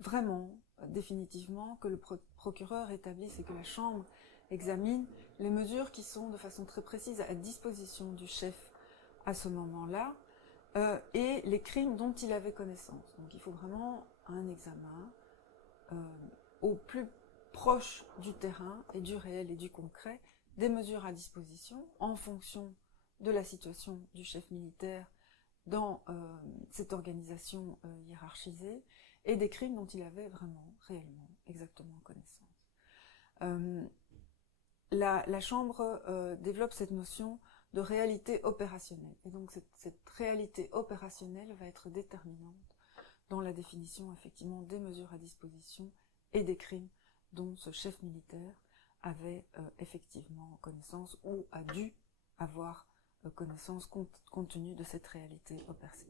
vraiment, définitivement, que le procureur établisse et que la Chambre examine les mesures qui sont de façon très précise à disposition du chef à ce moment-là, et les crimes dont il avait connaissance. Donc il faut vraiment un examen au plus proche du terrain et du réel et du concret, des mesures à disposition en fonction de la situation du chef militaire dans cette organisation hiérarchisée, et des crimes dont il avait vraiment, réellement, exactement connaissance. La Chambre développe cette notion de réalité opérationnelle, et donc cette réalité opérationnelle va être déterminante dans la définition effectivement des mesures à disposition et des crimes dont ce chef militaire avait effectivement connaissance ou a dû avoir connaissance compte tenu de cette réalité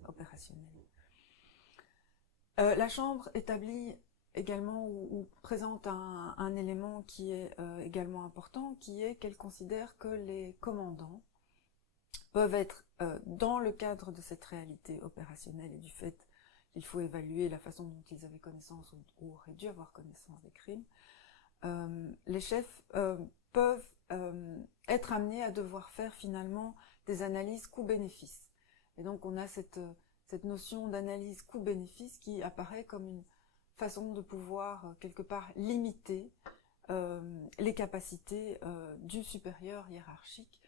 opérationnelle. La Chambre établit également ou présente un élément qui est également important, qui est qu'elle considère que les commandants peuvent être, dans le cadre de cette réalité opérationnelle et du fait qu'il faut évaluer la façon dont ils avaient connaissance ou auraient dû avoir connaissance des crimes, les chefs peuvent être amenés à devoir faire finalement des analyses coût-bénéfice. Et donc on a cette notion d'analyse coût-bénéfice qui apparaît comme une façon de pouvoir quelque part limiter les capacités du supérieur hiérarchique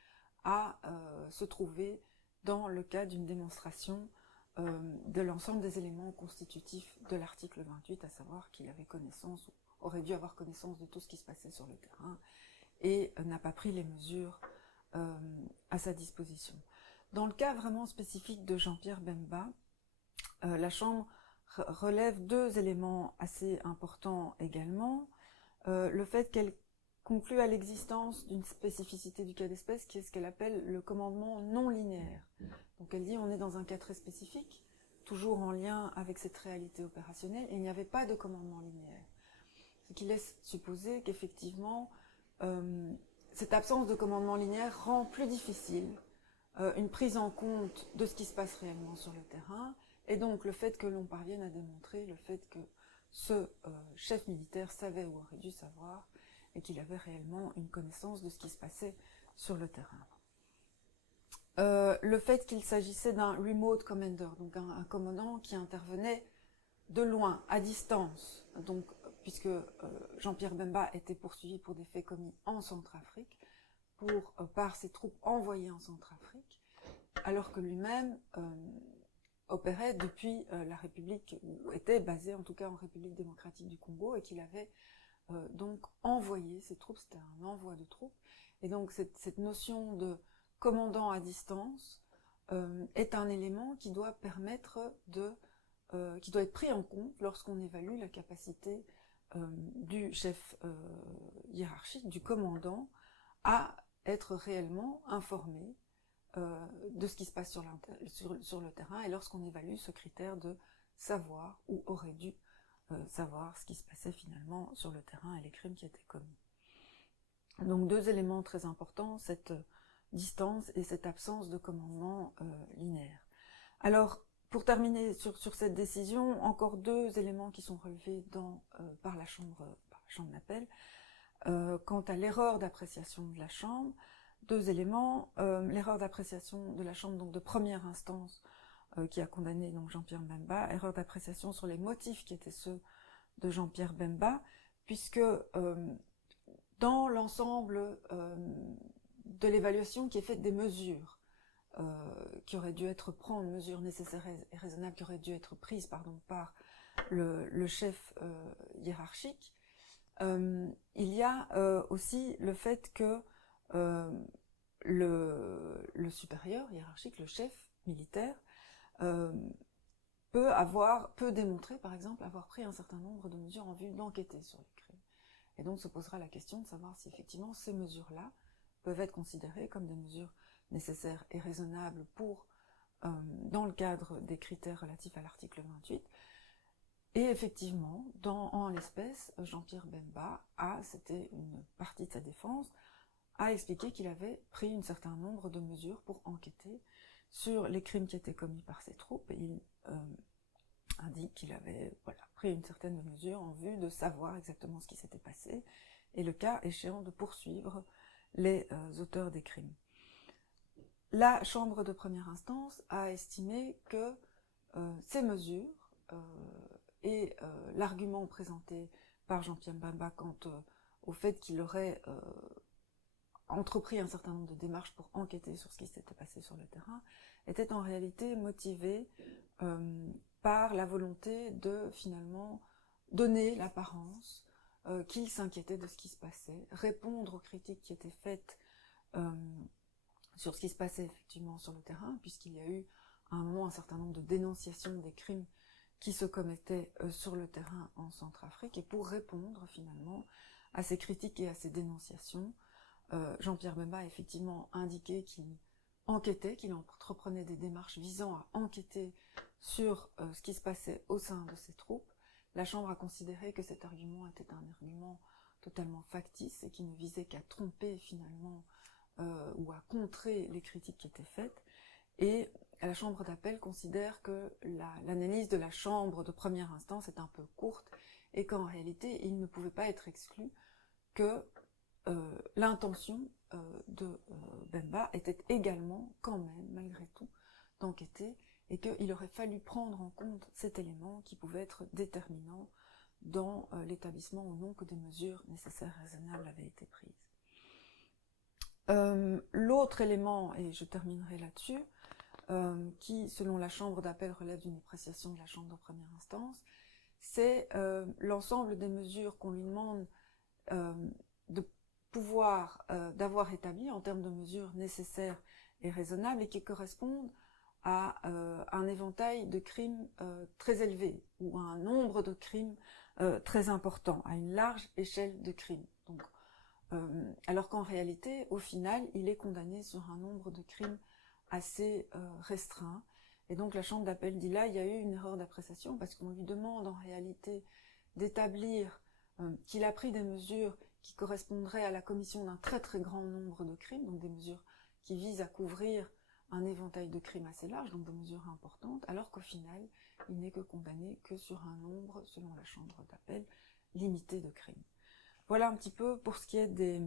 à se trouver dans le cas d'une démonstration de l'ensemble des éléments constitutifs de l'article 28, à savoir qu'il avait connaissance ou aurait dû avoir connaissance de tout ce qui se passait sur le terrain et n'a pas pris les mesures à sa disposition. Dans le cas vraiment spécifique de Jean-Pierre Bemba, la Chambre relève deux éléments assez importants également. Le fait qu'elle conclut à l'existence d'une spécificité du cas d'espèce qui est ce qu'elle appelle le commandement non linéaire. Donc elle dit on est dans un cas très spécifique, toujours en lien avec cette réalité opérationnelle, et il n'y avait pas de commandement linéaire. Ce qui laisse supposer qu'effectivement, cette absence de commandement linéaire rend plus difficile une prise en compte de ce qui se passe réellement sur le terrain, et donc le fait que l'on parvienne à démontrer le fait que ce chef militaire savait ou aurait dû savoir, et qu'il avait réellement une connaissance de ce qui se passait sur le terrain. Le fait qu'il s'agissait d'un remote commander, donc un commandant qui intervenait de loin, à distance, donc puisque Jean-Pierre Bemba était poursuivi pour des faits commis en Centrafrique, par ses troupes envoyées en Centrafrique, alors que lui-même opérait depuis la République, ou était basé en tout cas en République démocratique du Congo, et qu'il avait donc envoyé ses troupes, c'était un envoi de troupes, et donc cette notion de commandant à distance est un élément qui doit permettre qui doit être pris en compte lorsqu'on évalue la capacité du chef hiérarchique, du commandant, à être réellement informé de ce qui se passe sur le terrain, et lorsqu'on évalue ce critère de savoir ou aurait dû savoir ce qui se passait finalement sur le terrain et les crimes qui étaient commis. Donc deux éléments très importants, cette distance et cette absence de commandement linéaire. Alors, pour terminer sur cette décision, encore deux éléments qui sont relevés par la Chambre d'appel. Quant à l'erreur d'appréciation de la Chambre, deux éléments. L'erreur d'appréciation de la Chambre donc de première instance qui a condamné donc Jean-Pierre Bemba, erreur d'appréciation sur les motifs qui étaient ceux de Jean-Pierre Bemba, puisque dans l'ensemble de l'évaluation qui est faite des mesures qui auraient dû être prises, mesures nécessaires et raisonnables qui auraient dû être prises par le chef hiérarchique, il y a aussi le fait que le supérieur hiérarchique, le chef militaire, peut démontrer, par exemple, avoir pris un certain nombre de mesures en vue d'enquêter sur les crimes. Et donc se posera la question de savoir si effectivement ces mesures-là peuvent être considérées comme des mesures nécessaires et raisonnables dans le cadre des critères relatifs à l'article 28, Et effectivement, en l'espèce, Jean-Pierre Bemba c'était une partie de sa défense, a expliqué qu'il avait pris un certain nombre de mesures pour enquêter sur les crimes qui étaient commis par ses troupes, et il indique qu'il avait pris une certaine mesure en vue de savoir exactement ce qui s'était passé, et le cas échéant de poursuivre les auteurs des crimes. La Chambre de première instance a estimé que ces mesures et l'argument présenté par Jean-Pierre Bemba quant au fait qu'il aurait entrepris un certain nombre de démarches pour enquêter sur ce qui s'était passé sur le terrain était en réalité motivé par la volonté de finalement donner l'apparence qu'il s'inquiétait de ce qui se passait, répondre aux critiques qui étaient faites sur ce qui se passait effectivement sur le terrain, puisqu'il y a eu à un moment un certain nombre de dénonciations des crimes qui se commettaient sur le terrain en Centrafrique, et pour répondre finalement à ces critiques et à ces dénonciations, Jean-Pierre Bemba a effectivement indiqué qu'il enquêtait, qu'il entreprenait des démarches visant à enquêter sur ce qui se passait au sein de ses troupes. La Chambre a considéré que cet argument était un argument totalement factice et qui ne visait qu'à tromper finalement ou à contrer les critiques qui étaient faites. Et la Chambre d'appel considère que l'analyse de la Chambre de première instance est un peu courte et qu'en réalité, il ne pouvait pas être exclu que l'intention de Bemba était également, quand même, malgré tout, d'enquêter, et qu'il aurait fallu prendre en compte cet élément qui pouvait être déterminant dans l'établissement ou non que des mesures nécessaires et raisonnables avaient été prises. L'autre élément, et je terminerai là-dessus, qui, selon la Chambre d'appel, relève d'une appréciation de la Chambre de première instance, c'est l'ensemble des mesures qu'on lui demande de pouvoir d'avoir établi en termes de mesures nécessaires et raisonnables et qui correspondent à un éventail de crimes très élevé ou à un nombre de crimes très important, à une large échelle de crimes. Donc, alors qu'en réalité, au final, il est condamné sur un nombre de crimes assez restreint. Et donc la Chambre d'appel dit là, il y a eu une erreur d'appréciation parce qu'on lui demande en réalité d'établir qu'il a pris des mesures qui correspondraient à la commission d'un très très grand nombre de crimes, donc des mesures qui visent à couvrir un éventail de crimes assez large, donc des mesures importantes, alors qu'au final, il n'est que condamné que sur un nombre, selon la Chambre d'appel, limité de crimes. Voilà un petit peu pour ce qui est de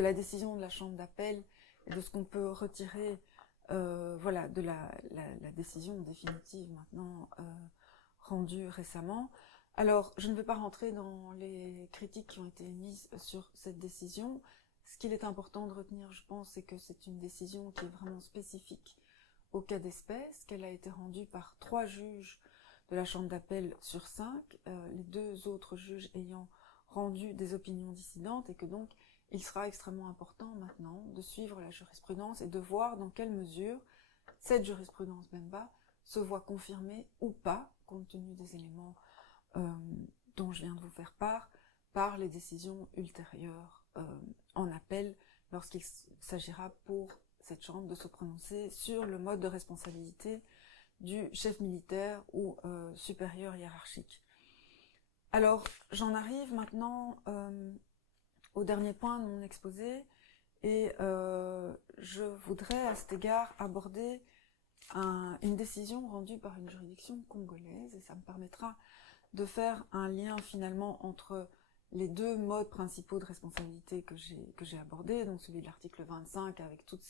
la décision de la Chambre d'appel et de ce qu'on peut retirer de la décision définitive maintenant rendue récemment. Alors, je ne vais pas rentrer dans les critiques qui ont été émises sur cette décision. Ce qu'il est important de retenir, je pense, c'est que c'est une décision qui est vraiment spécifique au cas d'espèce, qu'elle a été rendue par 3 juges de la Chambre d'appel sur 5, les 2 autres juges ayant rendu des opinions dissidentes, et que donc il sera extrêmement important maintenant de suivre la jurisprudence et de voir dans quelle mesure cette jurisprudence Bemba se voit confirmée ou pas, compte tenu des éléments dont je viens de vous faire part, par les décisions ultérieures en appel, lorsqu'il s'agira pour cette chambre de se prononcer sur le mode de responsabilité du chef militaire ou supérieur hiérarchique. Alors, j'en arrive maintenant au dernier point de mon exposé, et je voudrais à cet égard aborder une décision rendue par une juridiction congolaise, et ça me permettra de faire un lien finalement entre les 2 modes principaux de responsabilité que j'ai abordés, donc celui de l'article 25 avec toutes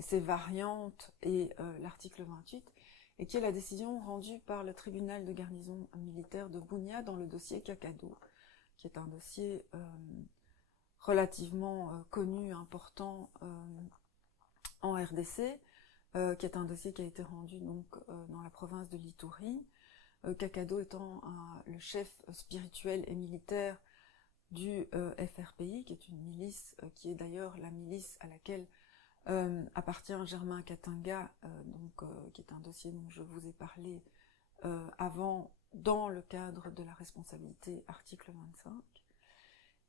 ses variantes et l'article 28, et qui est la décision rendue par le tribunal de garnison militaire de Bunia dans le dossier Kakado, qui est un dossier relativement connu, important en RDC, qui est un dossier qui a été rendu donc dans la province de l'Ituri, Kakado étant le chef spirituel et militaire du FRPI, qui est une milice, qui est d'ailleurs la milice à laquelle appartient Germain Katanga, qui est un dossier dont je vous ai parlé avant, dans le cadre de la responsabilité article 25.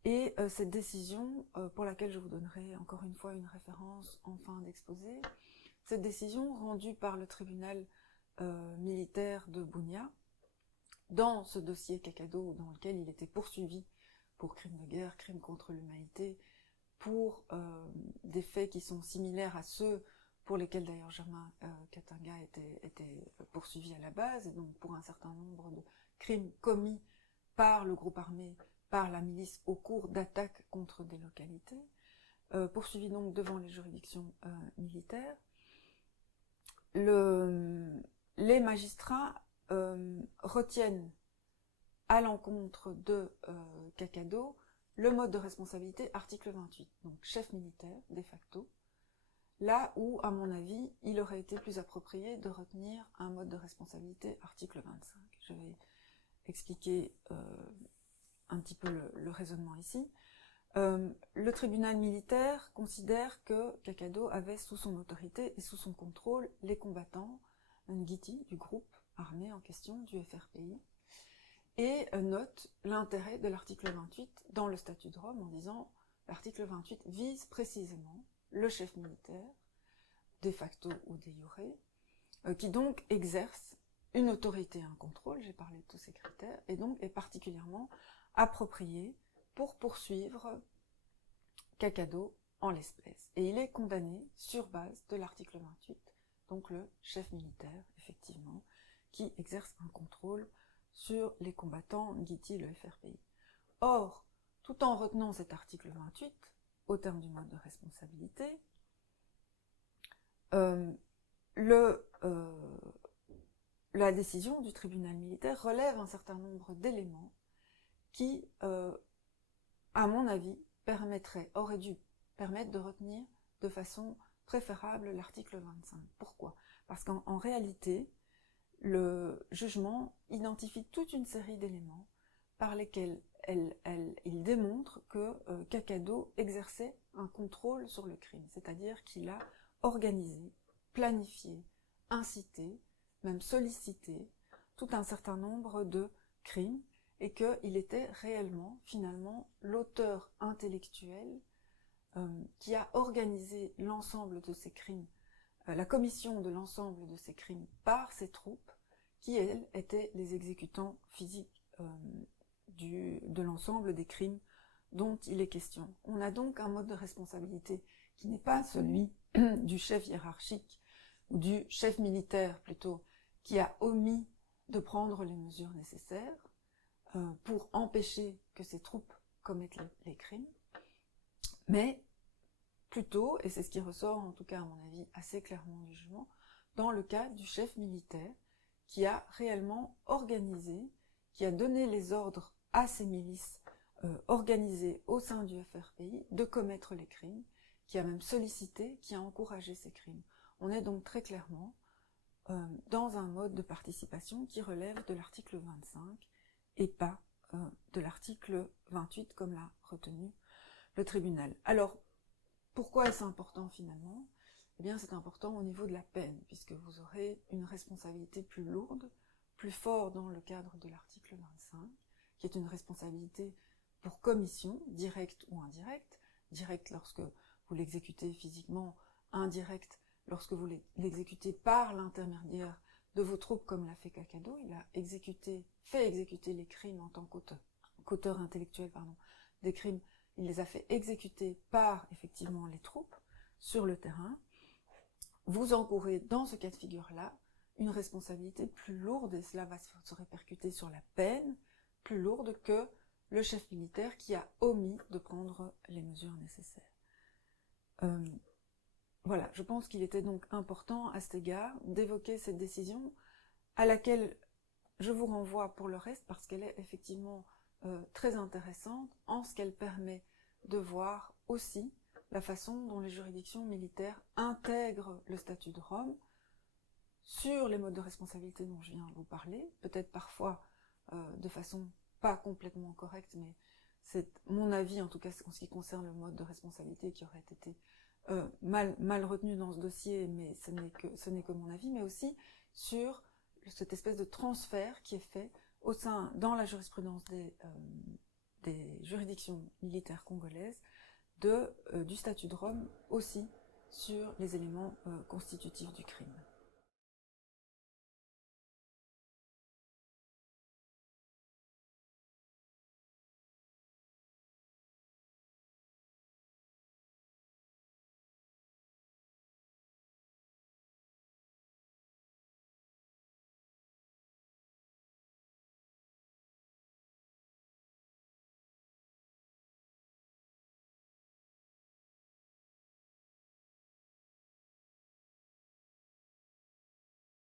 Et cette décision, pour laquelle je vous donnerai encore une fois une référence en fin d'exposé, cette décision rendue par le tribunal militaire de Bunia, dans ce dossier Kakado dans lequel il était poursuivi pour crimes de guerre, crimes contre l'humanité, pour des faits qui sont similaires à ceux pour lesquels d'ailleurs Germain Katenga était poursuivi à la base, et donc pour un certain nombre de crimes commis par le groupe armé, par la milice au cours d'attaques contre des localités, poursuivi donc devant les juridictions militaires. Les magistrats retiennent à l'encontre de Kakado le mode de responsabilité article 28, donc chef militaire de facto, là où, à mon avis, il aurait été plus approprié de retenir un mode de responsabilité article 25. Je vais expliquer un petit peu le raisonnement ici. Le tribunal militaire considère que Kakado avait sous son autorité et sous son contrôle les combattants Ngiti du groupe armé en question, du FRPI, et note l'intérêt de l'article 28 dans le statut de Rome en disant l'article 28 vise précisément le chef militaire, de facto ou de jure, qui donc exerce une autorité et un contrôle, j'ai parlé de tous ces critères, et donc est particulièrement approprié pour poursuivre Kakado en l'espèce. Et il est condamné sur base de l'article 28, donc le chef militaire, effectivement, qui exerce un contrôle sur les combattants Ngiti, le FRPI. Or, tout en retenant cet article 28, au terme du mode de responsabilité, la décision du tribunal militaire relève un certain nombre d'éléments qui, à mon avis, aurait dû permettre de retenir de façon préférable l'article 25. Pourquoi? Parce qu'en réalité, le jugement identifie toute une série d'éléments par lesquels il démontre que Kakado exerçait un contrôle sur le crime, c'est-à-dire qu'il a organisé, planifié, incité, même sollicité tout un certain nombre de crimes et qu'il était réellement, finalement, l'auteur intellectuel qui a organisé l'ensemble de ces crimes, la commission de l'ensemble de ces crimes par ses troupes, qui, elles, étaient les exécutants physiques de l'ensemble des crimes dont il est question. On a donc un mode de responsabilité qui n'est pas celui du chef hiérarchique, ou du chef militaire plutôt, qui a omis de prendre les mesures nécessaires pour empêcher que ses troupes commettent les crimes, mais plutôt, et c'est ce qui ressort en tout cas à mon avis assez clairement du jugement, dans le cas du chef militaire qui a réellement organisé, qui a donné les ordres à ses milices organisées au sein du FRPI de commettre les crimes, qui a même sollicité, qui a encouragé ces crimes. On est donc très clairement dans un mode de participation qui relève de l'article 25 et pas de l'article 28 comme l'a retenu le tribunal. Alors, pourquoi est-ce important finalement? Eh bien, c'est important au niveau de la peine, puisque vous aurez une responsabilité plus lourde, plus forte dans le cadre de l'article 25, qui est une responsabilité pour commission, directe ou indirecte, directe lorsque vous l'exécutez physiquement, indirecte lorsque vous l'exécutez par l'intermédiaire de vos troupes, comme l'a fait Kakado. Il a fait exécuter les crimes en tant qu'auteur intellectuel des crimes. Il les a fait exécuter par, effectivement, les troupes sur le terrain. Vous encourez, dans ce cas de figure-là, une responsabilité plus lourde, et cela va se répercuter sur la peine, plus lourde que le chef militaire qui a omis de prendre les mesures nécessaires. Voilà, je pense qu'il était donc important à cet égard d'évoquer cette décision à laquelle je vous renvoie pour le reste parce qu'elle est effectivement très intéressante en ce qu'elle permet de voir aussi la façon dont les juridictions militaires intègrent le statut de Rome sur les modes de responsabilité dont je viens de vous parler, peut-être parfois de façon pas complètement correcte, mais c'est mon avis en tout cas en ce qui concerne le mode de responsabilité qui aurait été mal retenu dans ce dossier, mais ce n'est que mon avis, mais aussi sur cette espèce de transfert qui est fait dans la jurisprudence des juridictions militaires congolaises du statut de Rome aussi sur les éléments constitutifs du crime.